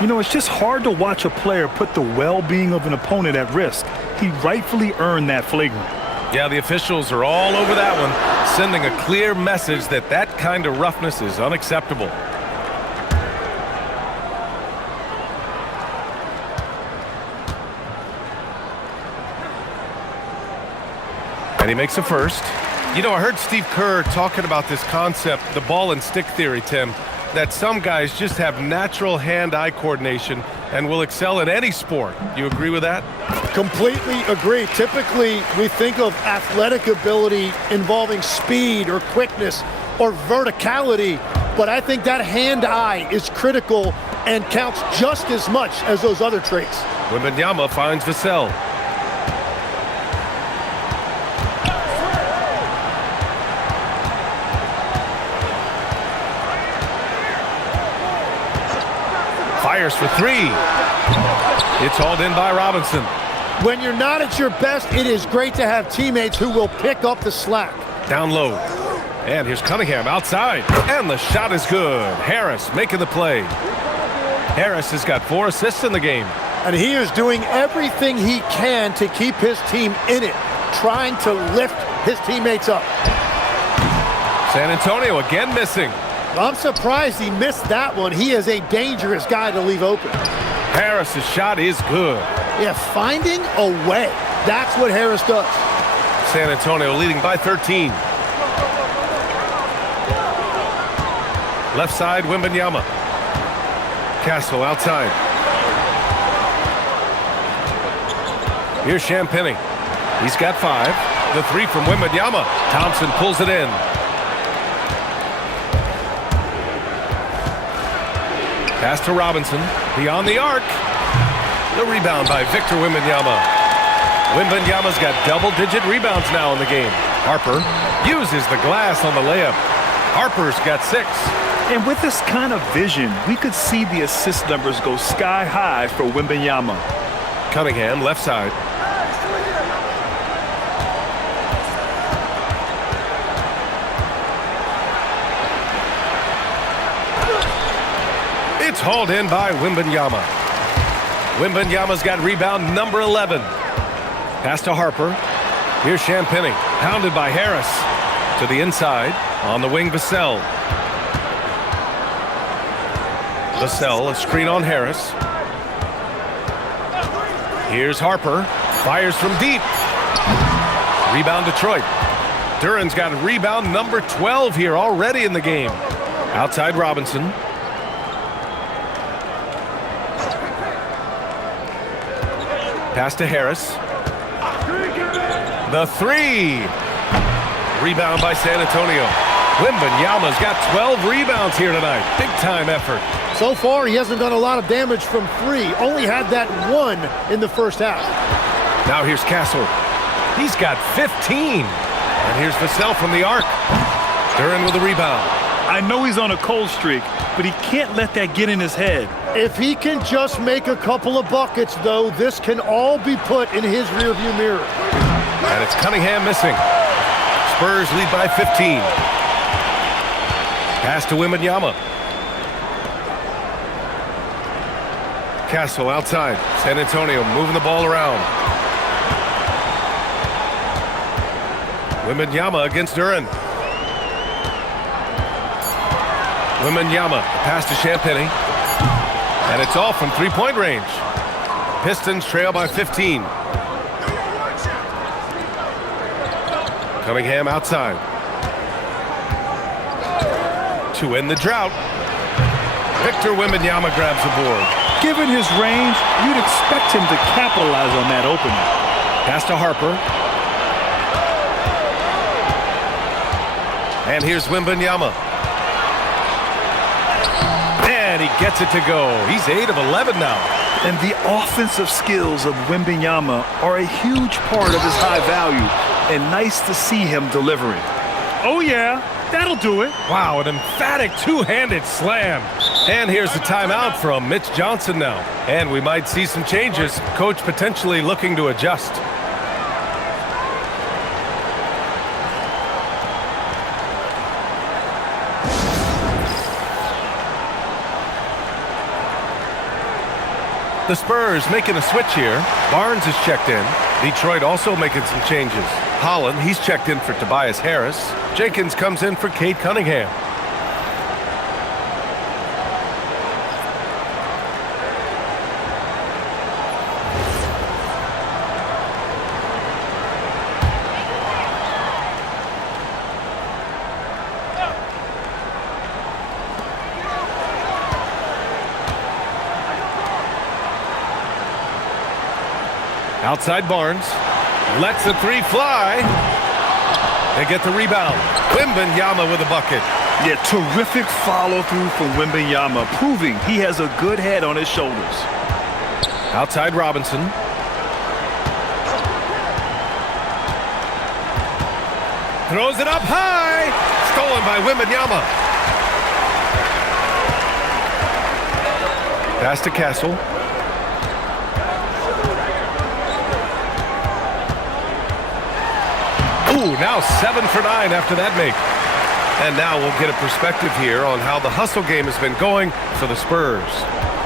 You know, it's just hard to watch a player put the well-being of an opponent at risk. He rightfully earned that flagrant. Yeah, the officials are all over that one, sending a clear message that that kind of roughness is unacceptable. And he makes a first. You know, I heard Steve Kerr talking about this concept, the ball and stick theory, Tim, that some guys just have natural hand-eye coordination and will excel in any sport. You agree with that? Completely agree. Typically, we think of athletic ability involving speed or quickness or verticality, but I think that hand-eye is critical and counts just as much as those other traits. Wembanyama finds Vassell. Fires for three. It's hauled in by Robinson. When you're not at your best, it is great to have teammates who will pick up the slack. Down low. And here's Cunningham outside. And the shot is good. Harris making the play. Harris has got 4 assists in the game. And he is doing everything he can to keep his team in it, trying to lift his teammates up. San Antonio again missing. I'm surprised he missed that one. He is a dangerous guy to leave open. Harris's shot is good. Yeah, finding a way. That's what Harris does. San Antonio leading by 13. Left side, Wembanyama. Castle outside. Here's Champagnie. He's got 5. The 3 from Wembanyama. Thompson pulls it in. Pass to Robinson. Beyond the arc. The rebound by Victor Wembanyama. Wembanyama's got double-digit rebounds now in the game. Harper uses the glass on the layup. Harper's got 6. And with this kind of vision, we could see the assist numbers go sky high for Wembanyama. Cunningham, left side. It's hauled in by Wembanyama. Wembanyama's got rebound number 11. Pass to Harper. Here's Champagnie, pounded by Harris. To the inside, on the wing, Vassell. Vassell, a screen on Harris. Here's Harper. Fires from deep. Rebound Detroit. Duran's got rebound number 12 here already in the game. Outside Robinson. Pass to Harris. The 3. Rebound by San Antonio. Wembanyama's got 12 rebounds here tonight. Big time effort. So far, he hasn't done a lot of damage from 3. Only had that 1 in the first half. Now here's Castle. He's got 15. And here's Vassell from the arc. Duran with a rebound. I know he's on a cold streak, but he can't let that get in his head. If he can just make a couple of buckets, though, this can all be put in his rearview mirror. And it's Cunningham missing. Spurs lead by 15. Pass to Wembanyama. Castle outside. San Antonio moving the ball around. Wembanyama against Duran. Wembanyama, pass to Champagnie. And it's off from three-point range. Pistons trail by 15. Cunningham outside. To end the drought. Victor Wembanyama grabs the board. Given his range, you'd expect him to capitalize on that opening. Pass to Harper. And here's Wembanyama. And he gets it to go. He's 8 of 11 now. And the offensive skills of Wembanyama are a huge part of his high value. And nice to see him delivering. Oh, yeah, that'll do it. Wow, an emphatic two-handed slam. And here's the timeout from Mitch Johnson now. And we might see some changes. Coach potentially looking to adjust. The Spurs making a switch here. Barnes is checked in. Detroit also making some changes. Holland, he's checked in for Tobias Harris. Jenkins comes in for Cade Cunningham. Outside Barnes. Lets the 3 fly. They get the rebound. Wembanyama with a bucket. Yeah, terrific follow-through from Wembanyama, proving he has a good head on his shoulders. Outside Robinson. Throws it up high. Stolen by Wembanyama. Pass to Castle. Ooh, now 7 for 9 after that make. And now we'll get a perspective here on how the hustle game has been going for the Spurs.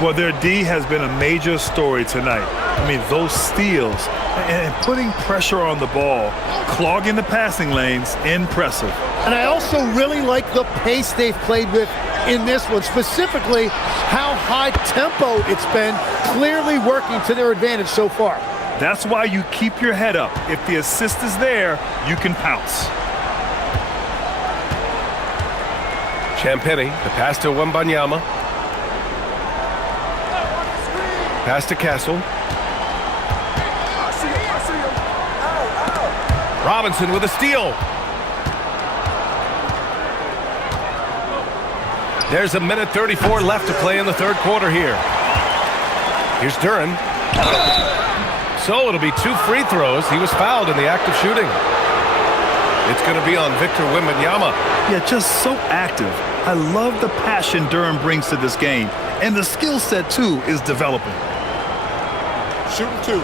Well, their D has been a major story tonight. I mean, those steals and putting pressure on the ball, clogging the passing lanes, impressive. And I also really like the pace they've played with in this one, specifically how high tempo it's been, clearly working to their advantage so far. That's why you keep your head up. If the assist is there, you can pounce. Champagnie, the pass to Wembanyama. Pass to Castle. Robinson with a steal. There's a minute 34 left to play in the third quarter here. Here's Duren. So it'll be 2 free throws. He was fouled in the act of shooting. It's going to be on Victor Wembanyama. Yeah, just so active. I love the passion Duren brings to this game. And the skill set, too, is developing. Shooting 2.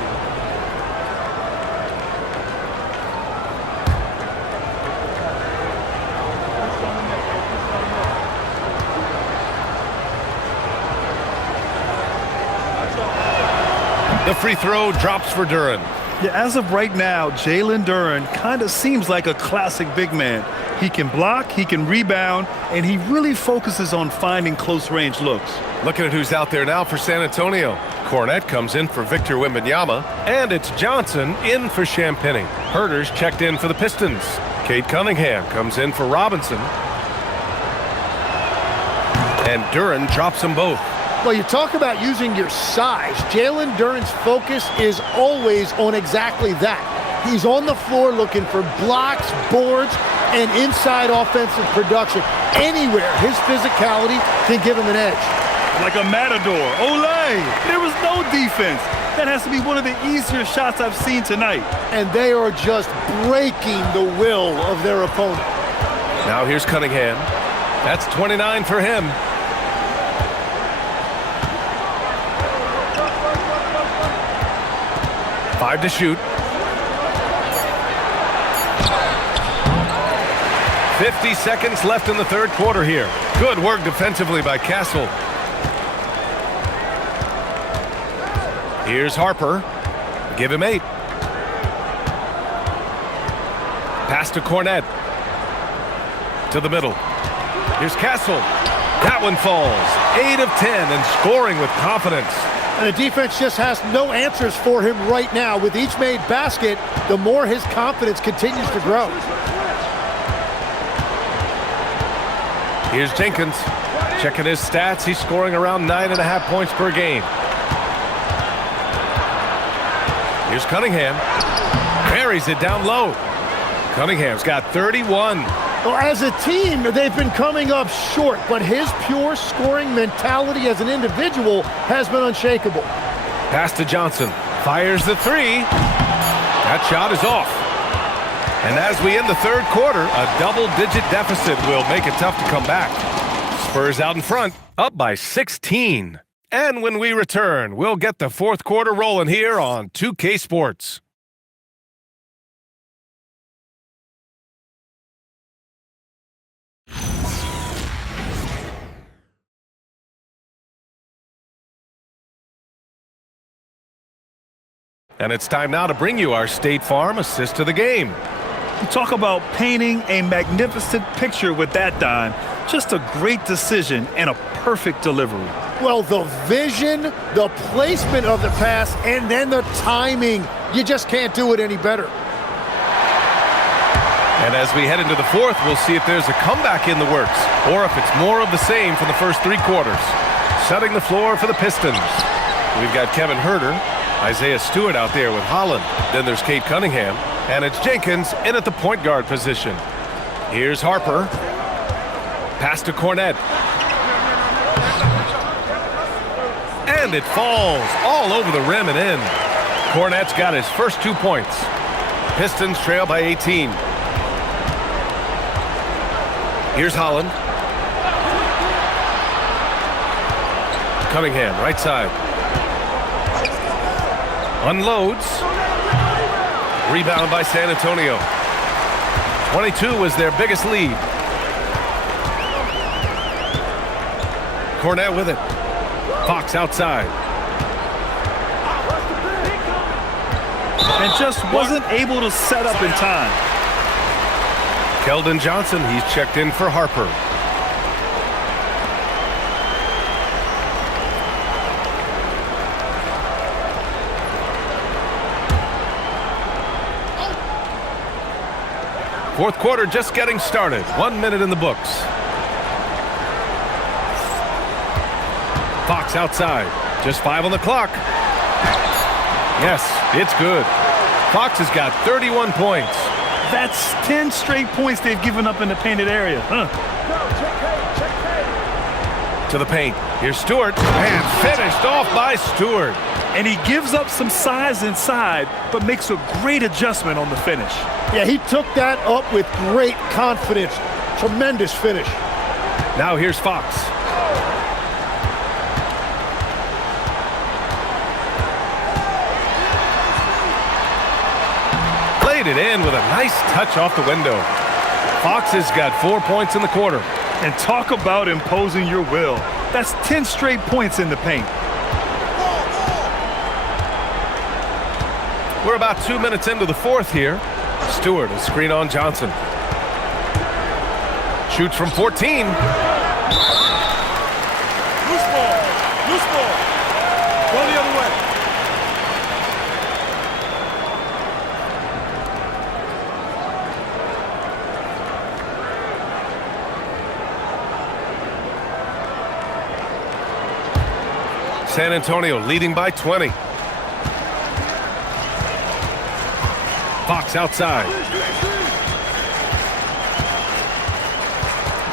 The free throw drops for Duren. Yeah, as of right now, Jalen Duren kind of seems like a classic big man. He can block, he can rebound, and he really focuses on finding close-range looks. Looking at who's out there now for San Antonio. Cornette comes in for Victor Wembanyama, and it's Johnson in for Champagnie. Herter's checked in for the Pistons. Cade Cunningham comes in for Robinson. And Duren drops them both. Well, you talk about using your size. Jalen Duren's focus is always on exactly that. He's on the floor looking for blocks, boards, and inside offensive production. Anywhere his physicality can give him an edge. Like a matador. Olay! There was no defense. That has to be one of the easier shots I've seen tonight. And they are just breaking the will of their opponent. Now here's Cunningham. That's 29 for him. Five to shoot. 50 seconds left in the third quarter here. Good work defensively by Castle. Here's Harper. Give him 8. Pass to Cornette. To the middle. Here's Castle. That one falls. 8 of 10 and scoring with confidence. And the defense just has no answers for him right now. With each made basket, the more his confidence continues to grow. Here's Jenkins. Checking his stats. He's scoring around 9.5 points per game. Here's Cunningham. Buries it down low. Cunningham's got 31. Well, as a team, they've been coming up short, but his pure scoring mentality as an individual has been unshakable. Pass to Johnson. Fires the 3. That shot is off. And as we end the third quarter, a double-digit deficit will make it tough to come back. Spurs out in front, up by 16. And when we return, we'll get the fourth quarter rolling here on 2K Sports. And it's time now to bring you our State Farm assist to the game. You talk about painting a magnificent picture with that dime. Just a great decision and a perfect delivery. Well, the vision, the placement of the pass, and then the timing. You just can't do it any better. And as we head into the fourth, we'll see if there's a comeback in the works or if it's more of the same from the first 3 quarters. Setting the floor for the Pistons. We've got Kevin Herter, Isaiah Stewart out there with Holland. Then there's Cade Cunningham. And it's Jenkins in at the point guard position. Here's Harper. Pass to Cornette. And it falls all over the rim and in. Cornette's got his first 2 points. Pistons trail by 18. Here's Holland. Cunningham, right side. Unloads. Rebound by San Antonio. 22 was their biggest lead. Cornet with it. Fox outside. And just wasn't able to set up in time. Keldon Johnson, he's checked in for Harper. Fourth quarter just getting started. 1 minute in the books. Fox outside. Just 5 on the clock. Yes, it's good. Fox has got 31 points. That's 10 straight points they've given up in the painted area. To the paint. Here's Stewart. And finished off by Stewart. And he gives up some size inside, but makes a great adjustment on the finish. Yeah, he took that up with great confidence. Tremendous finish. Now here's Fox. Played it in with a nice touch off the window. Fox has got 4 points in the quarter. And talk about imposing your will. That's 10 straight points in the paint. We're about 2 minutes into the fourth here. Stewart, a screen on Johnson. Shoots from 14. Loose ball. Loose ball. Go the other way. San Antonio leading by 20. Fox outside.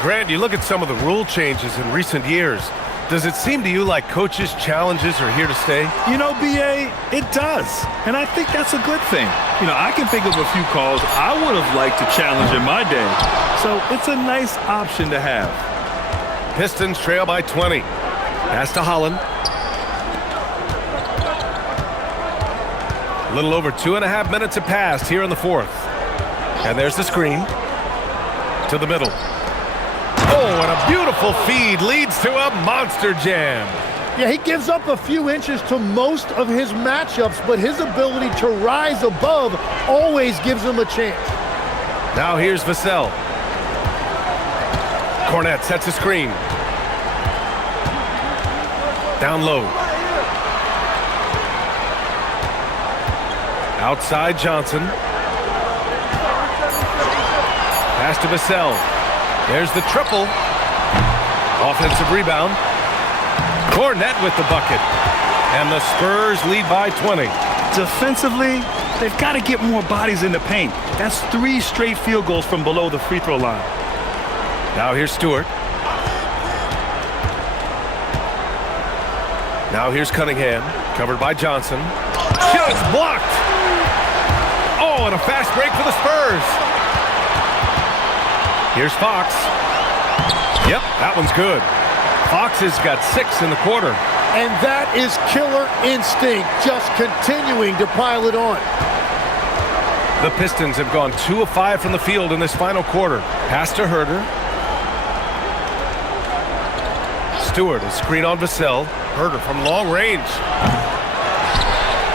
Grant, you look at some of the rule changes in recent years. Does it seem to you like coaches' challenges are here to stay? You know, B.A., it does. And I think that's a good thing. You know, I can think of a few calls I would have liked to challenge in my day. So it's a nice option to have. Pistons trail by 20. Pass to Holland. A little over 2.5 minutes have passed here in the fourth. And there's the screen. To the middle. Oh, and a beautiful feed leads to a monster jam. Yeah, he gives up a few inches to most of his matchups, but his ability to rise above always gives him a chance. Now here's Vassell. Cornet sets a screen. Down low. Outside Johnson. Pass to Vassell. There's the triple. Offensive rebound. Cornet with the bucket. And the Spurs lead by 20. Defensively, they've got to get more bodies in the paint. That's 3 straight field goals from below the free throw line. Now here's Stewart. Now here's Cunningham. Covered by Johnson. Shot's blocked. Oh, and a fast break for the Spurs. Here's Fox. Yep, that one's good. Fox has got 6 in the quarter. And that is killer instinct, just continuing to pile it on. The Pistons have gone 2 of 5 from the field in this final quarter. Pass to Herter. Stewart, a screen on Vassell. Herter from long range.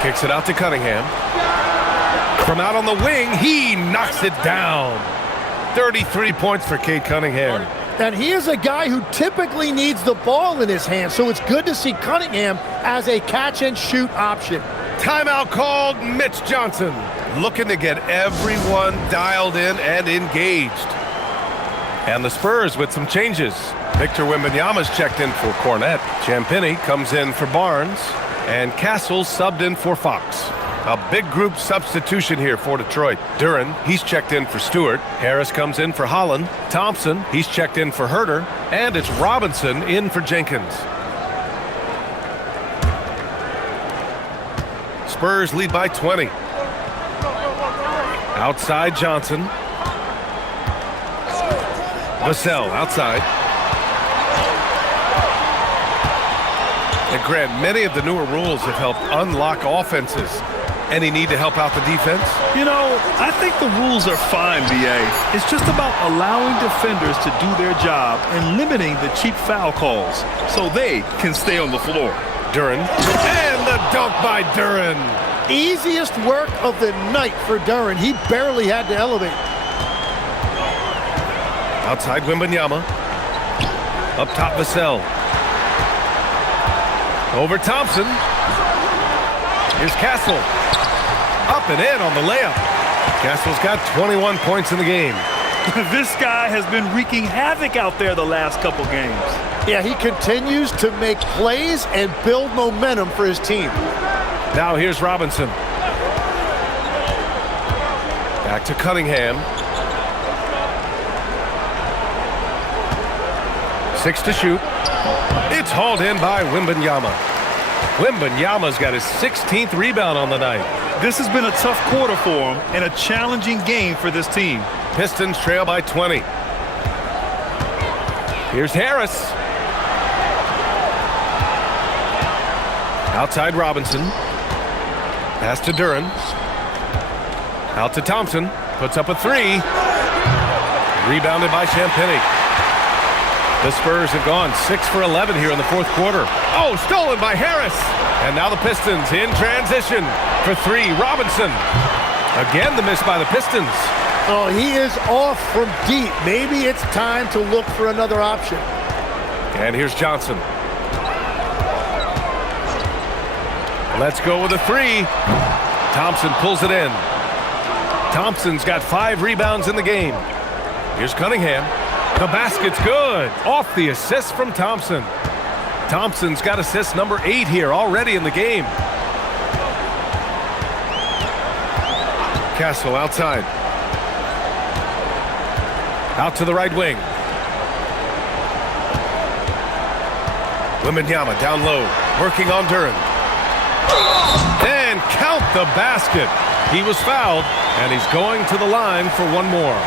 Kicks it out to Cunningham. From out on the wing, he knocks it down. 33 points for Cade Cunningham. And he is a guy who typically needs the ball in his hand, so it's good to see Cunningham as a catch-and-shoot option. Timeout called. Mitch Johnson looking to get everyone dialed in and engaged. And the Spurs with some changes. Victor Wembanyama's checked in for Cornet. Champagnie comes in for Barnes. And Castle subbed in for Fox. A big group substitution here for Detroit. Duren, he's checked in for Stewart. Harris comes in for Holland. Thompson, he's checked in for Herter. And it's Robinson in for Jenkins. Spurs lead by 20. Outside Johnson. Vassell outside. And Grant, many of the newer rules have helped unlock offenses. Any need to help out the defense? You know, I think the rules are fine, B.A. It's just about allowing defenders to do their job and limiting the cheap foul calls so they can stay on the floor. Duren. And the dunk by Duren. Easiest work of the night for Duren. He barely had to elevate. Outside Wembanyama. Up top Vassell. Over Thompson. Here's Castle. Up and in on the layup. Castle's got 21 points in the game. This guy has been wreaking havoc out there the last couple games. Yeah, he continues to make plays and build momentum for his team. Now here's Robinson. Back to Cunningham. 6 to shoot. It's hauled in by Wembanyama. Wembanyama's got his 16th rebound on the night. This has been a tough quarter for him and a challenging game for this team. Pistons trail by 20. Here's Harris. Outside Robinson. Pass to Duren. Out to Thompson. Puts up a 3. Rebounded by Champagnie. The Spurs have gone 6 for 11 here in the fourth quarter. Oh, stolen by Harris. And now the Pistons in transition for 3. Robinson. Again, the miss by the Pistons. Oh, he is off from deep. Maybe it's time to look for another option. And here's Johnson. Let's go with a 3. Thompson pulls it in. Thompson's got 5 rebounds in the game. Here's Cunningham. The basket's good. Off the assist from Thompson. Thompson's got assist number 8 here already in the game. Castle outside. Out to the right wing. Wembanyama down low. Working on Duren. And count the basket. He was fouled, and he's going to the line for one more.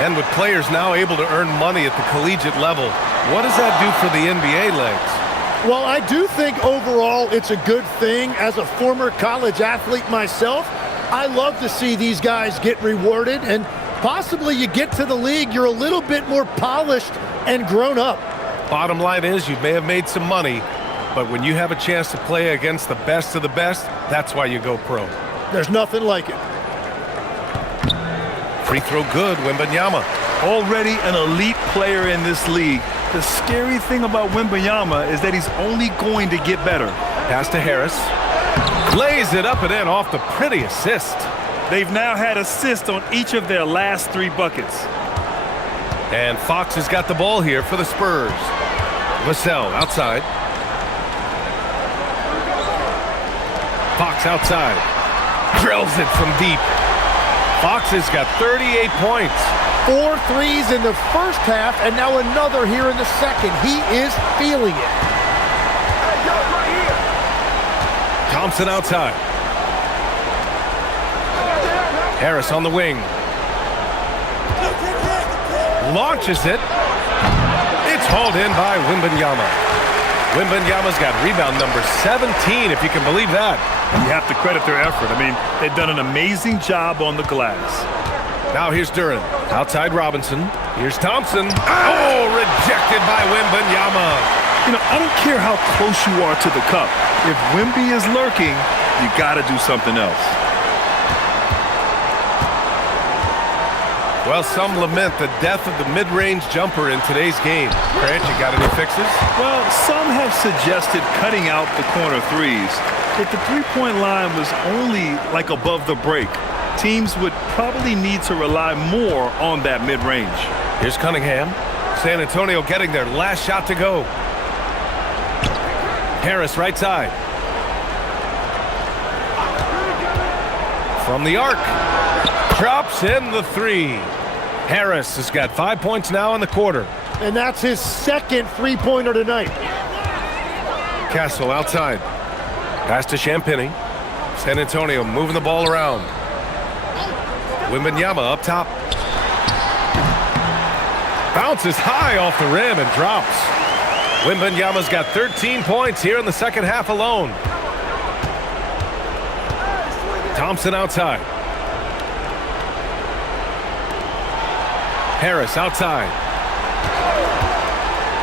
And with players now able to earn money at the collegiate level, what does that do for the NBA legs? Well, I do think overall it's a good thing. As a former college athlete myself, I love to see these guys get rewarded, and possibly you get to the league, you're a little bit more polished and grown up. Bottom line is you may have made some money, but when you have a chance to play against the best of the best, that's why you go pro. There's nothing like it. Free throw good, Wembanyama. Already an elite player in this league. The scary thing about Wembanyama is that he's only going to get better. Pass to Harris. Lays it up and in off the pretty assist. They've now had assists on each of their last 3 buckets. And Fox has got the ball here for the Spurs. Vassell outside. Fox outside. Drills it from deep. Fox has got 38 points. 4 threes in the first half, and now another here in the second. He is feeling it. Thompson outside. Harris on the wing. Launches it. It's hauled in by Wembanyama. Wembanyama's got rebound number 17, if you can believe that. You have to credit their effort. I mean, they've done an amazing job on the glass. Now here's Duren. Outside Robinson. Here's Thompson. Oh, rejected by Wembanyama. You know, I don't care how close you are to the cup. If Wemby is lurking, you got to do something else. Well, some lament the death of the mid-range jumper in today's game. Grant, you got any fixes? Well, some have suggested cutting out the corner threes. If the three-point line was only like above the break, teams would probably need to rely more on that mid-range. Here's Cunningham. San Antonio getting their last shot to go. Harris right side. From the arc. Drops in the 3. Harris has got 5 points now in the quarter. And that's his second three-pointer tonight. Castle outside. Pass to Champagnie. San Antonio moving the ball around. Wembanyama up top. Bounces high off the rim and drops. Wembanyama's got 13 points here in the second half alone. Thompson outside. Harris outside.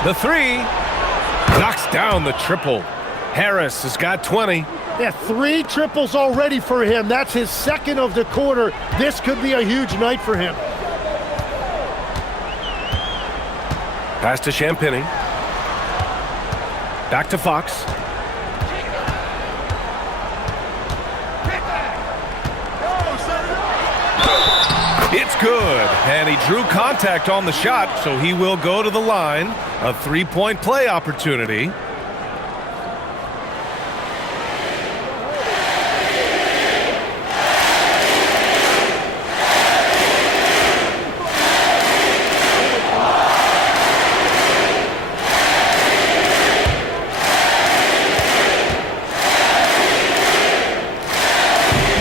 The three. Knocks down the triple. Harris has got 20. Yeah, 3 triples already for him. That's his second of the quarter. This could be a huge night for him. Pass to Champagnie. Back to Fox. It's good. And he drew contact on the shot, so he will go to the line. A 3-point play opportunity.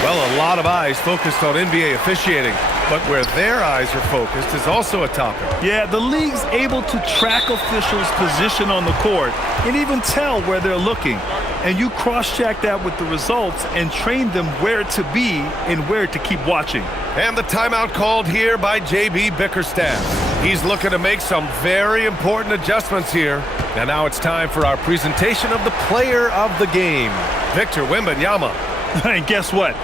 Well, a lot of eyes focused on NBA officiating. But where their eyes are focused is also a topic. Yeah, the league's able to track officials' position on the court and even tell where they're looking. And you cross-check that with the results and train them where to be and where to keep watching. And the timeout called here by J.B. Bickerstaff. He's looking to make some very important adjustments here. And now it's time for our presentation of the player of the game, Victor Wembanyama. And guess what?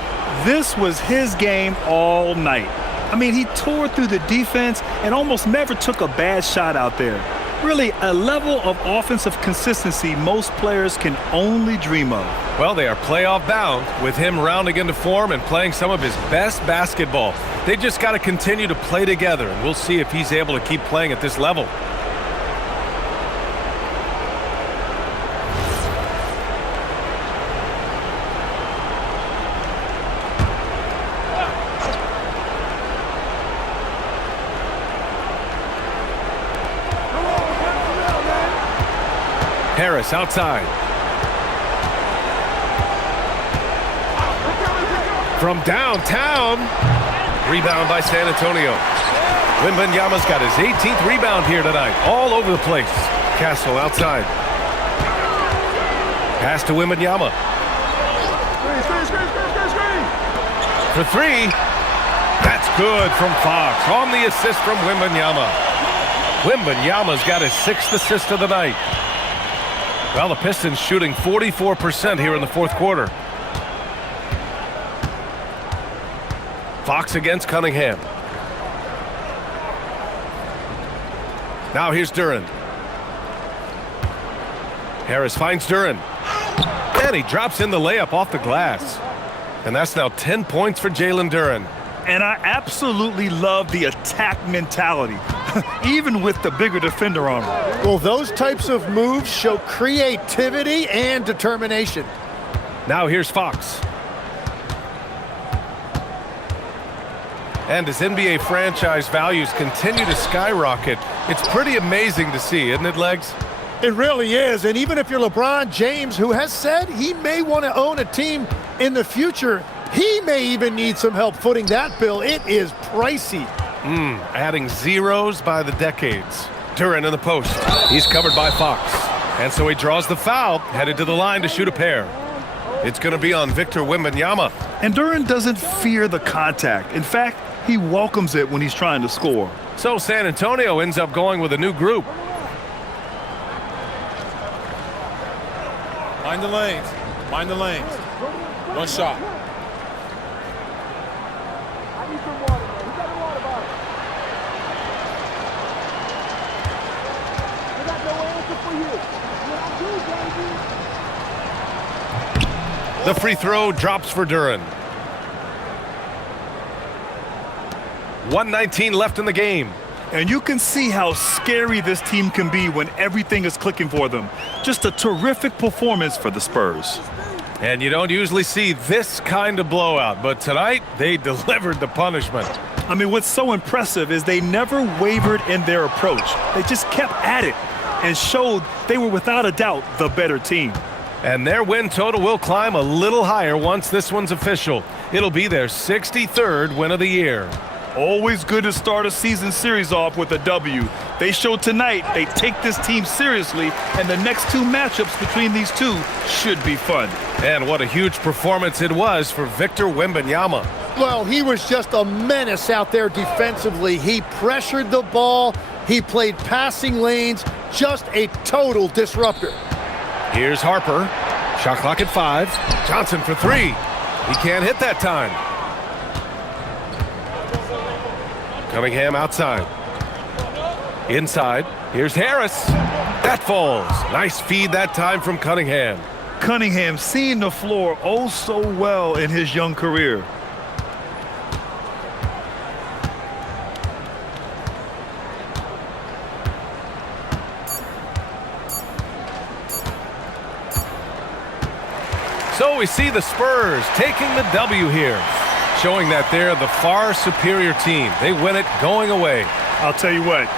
This was his game all night. I mean, he tore through the defense and almost never took a bad shot out there. Really, a level of offensive consistency most players can only dream of. Well, they are playoff bound with him rounding into form and playing some of his best basketball. They just got to continue to play together, and we'll see if he's able to keep playing at this level. Harris outside. From downtown. Rebound by San Antonio. Wembanyama's got his 18th rebound here tonight. All over the place. Castle outside. Pass to Wembanyama. For three. That's good from Fox. On the assist from Wembanyama. Wembanyama's got his 6th assist of the night. Well, the Pistons shooting 44% here in the fourth quarter. Fox against Cunningham. Now here's Duren. Harris finds Duren. And he drops in the layup off the glass. And that's now 10 points for Jalen Duren. And I absolutely love the attack mentality, even with the bigger defender on him. Well, those types of moves show creativity and determination. Now here's Fox. And as NBA franchise values continue to skyrocket, it's pretty amazing to see, isn't it, Legs? It really is. And even if you're LeBron James, who has said he may want to own a team in the future, he may even need some help footing that bill. It is pricey. Adding zeros by the decades. Duren in the post. He's covered by Fox. And so he draws the foul, headed to the line to shoot a pair. It's going to be on Victor Wembanyama. And Duren doesn't fear the contact. In fact, he welcomes it when he's trying to score. So San Antonio ends up going with a new group. Mind the lanes. Mind the lanes. One shot. The free throw drops for Duren. 1:19 left in the game. And you can see how scary this team can be when everything is clicking for them. Just a terrific performance for the Spurs. And you don't usually see this kind of blowout, but tonight they delivered the punishment. I mean, what's so impressive is they never wavered in their approach. They just kept at it and showed they were without a doubt the better team. And their win total will climb a little higher once this one's official. It'll be their 63rd win of the year. Always good to start a season series off with a W. They showed tonight they take this team seriously, and the next two matchups between these two should be fun. And what a huge performance it was for Victor Wembanyama. Well, he was just a menace out there defensively. He pressured the ball. He played passing lanes. Just a total disruptor. Here's Harper. Shot clock at 5. Johnson for 3. He can't hit that time. Cunningham outside. Inside. Here's Harris. That falls. Nice feed that time from Cunningham. Cunningham seeing the floor oh so well in his young career. So we see the Spurs taking the W here, showing that they're the far superior team. They win it going away. I'll tell you what,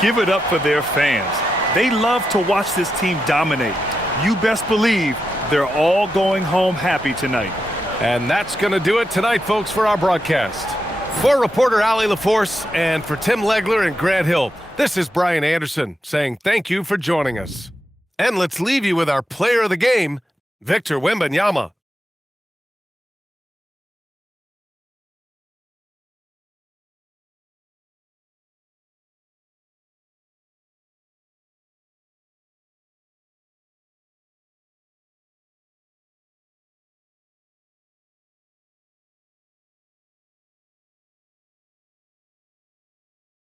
give it up for their fans. They love to watch this team dominate. You best believe they're all going home happy tonight. And that's going to do it tonight, folks, for our broadcast. For reporter Allie LaForce and for Tim Legler and Grant Hill, this is Brian Anderson saying thank you for joining us. And let's leave you with our player of the game, Victor Wembanyama.